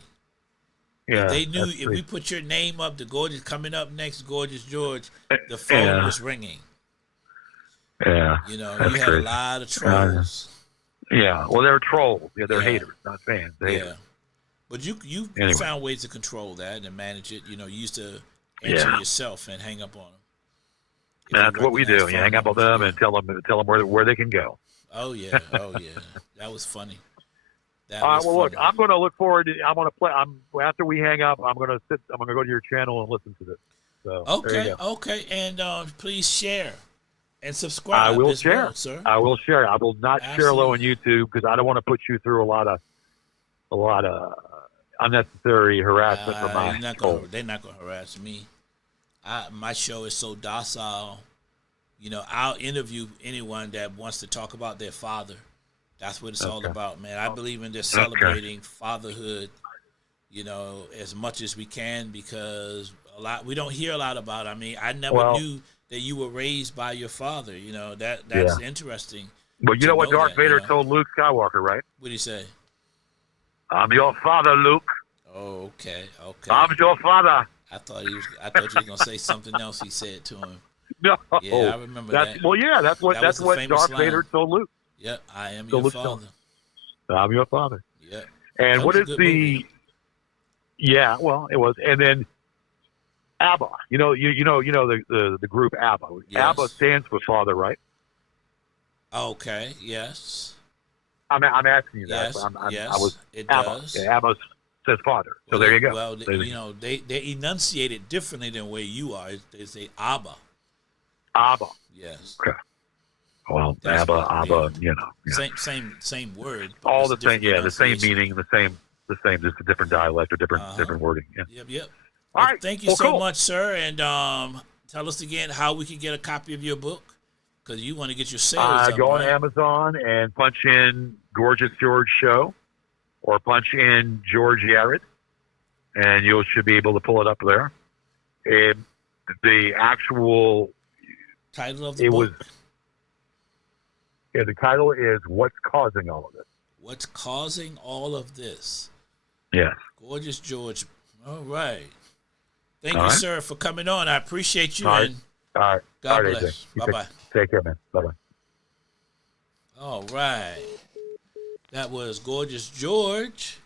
Yeah, They knew that's if true. we put your name up, the Gorgeous coming up next, Gorgeous George, the phone Yeah. was ringing. Yeah, You know, that's you had crazy. a lot of trolls. Yeah, well, they're trolls. Yeah, they're Yeah. haters, not fans. They're Yeah, haters. but you Anyway. found ways to control that and manage it. You know, you used to answer Yeah. yourself and hang up on them. That's what we do. You hang up on them and tell them where they can go. Oh yeah, oh yeah, that was funny. That All right. was Well, look, funny. I'm going to look forward to. I'm going to play. After we hang up, I'm going to go to your channel and listen to this. So there you Okay, go. okay, and please share and subscribe. I will as share. well, sir. I will share. I will not share low on YouTube because I don't want to put you through a lot of unnecessary harassment from my. They're not gonna harass me. My show is so docile. You know, I'll interview anyone that wants to talk about their father. That's what it's all about, man. I believe in just celebrating fatherhood, you know, as much as we can, because we don't hear a lot about it. I mean, I never knew that you were raised by your father. You know, that's interesting. But you know what Darth Vader you know? told Luke Skywalker, right? What did he say? I'm your father, Luke. Oh, okay. I'm your father. I thought you were gonna say something else he said to him. No, Yeah, I remember that. Well, yeah, that's what That was that's the what famous Darth line. Vader told Luke. Yep, I am So your Luke father. I'm your father. Yep. And That what was a is good the? movie. Yeah, well, it was, and then ABBA. You know the group ABBA. Yes. ABBA stands for father, right? Okay. Yes. I'm asking you that. Yes. I Yes. was It ABBA. does. Yeah, ABBA says father. So Well, there you go. Well, There you you go. know, they enunciate it differently than where you are. They say Abba. ABBA. Yes. Okay. Well, That's ABBA, what- ABBA. yeah. Yeah. Same word. But All it's the same. different Yeah, the same pronunciation. meaning, the same, just a different dialect or different wording. Yeah. Yep. All Well, right. thank you Well, so cool. much, sir. And tell us again how we can get a copy of your book, because you want to get your sales up, Go on right? Amazon and punch in Gorgeous George Show, or punch in George Yared, and you should be able to pull it up there. The actual Title of the book. The title is "What's Causing All of This." What's causing all of this? Yes. Gorgeous George. All right. Thank All you, right. sir, for coming on. I appreciate you. All right. And All right. God All right, bless. AJ. You Bye-bye. Take care, man. Bye bye. All right. That was Gorgeous George.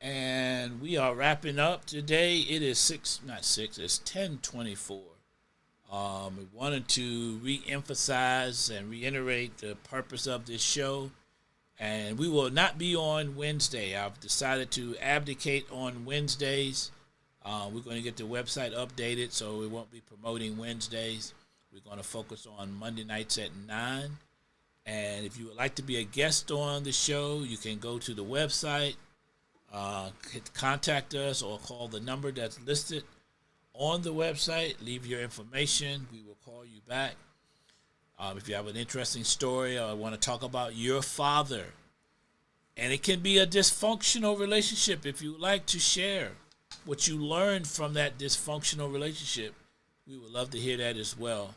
And we are wrapping up today. It is it's 10:24. We wanted to re-emphasize and reiterate the purpose of this show. And we will not be on Wednesday. I've decided to abdicate on Wednesdays. We're going to get the website updated, so we won't be promoting Wednesdays. We're going to focus on Monday nights at 9. And if you would like to be a guest on the show, you can go to the website, contact us, or call the number that's listed on the website. Leave your information. We will call you back. If you have an interesting story or want to talk about your father, and it can be a dysfunctional relationship, if you would like to share what you learned from that dysfunctional relationship, we would love to hear that as well.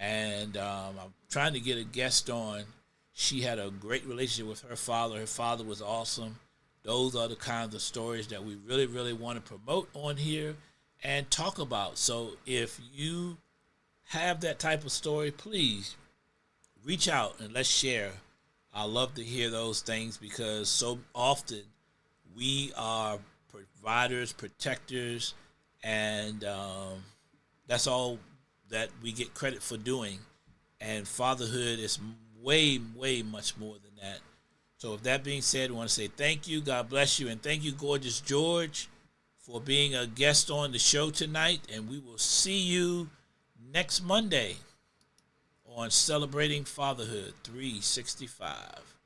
And I'm trying to get a guest on. She had a great relationship with her father. Her father was awesome. Those are the kinds of stories that we really, really want to promote on here and talk about. So if you have that type of story, please reach out and let's share. I love to hear those things, because so often we are providers, protectors, and that's all that we get credit for doing. And fatherhood is way, way much more than that. So with that being said, I want to say thank you. God bless you. And thank you, Gorgeous George, for being a guest on the show tonight. And we will see you next Monday on Celebrating Fatherhood 365.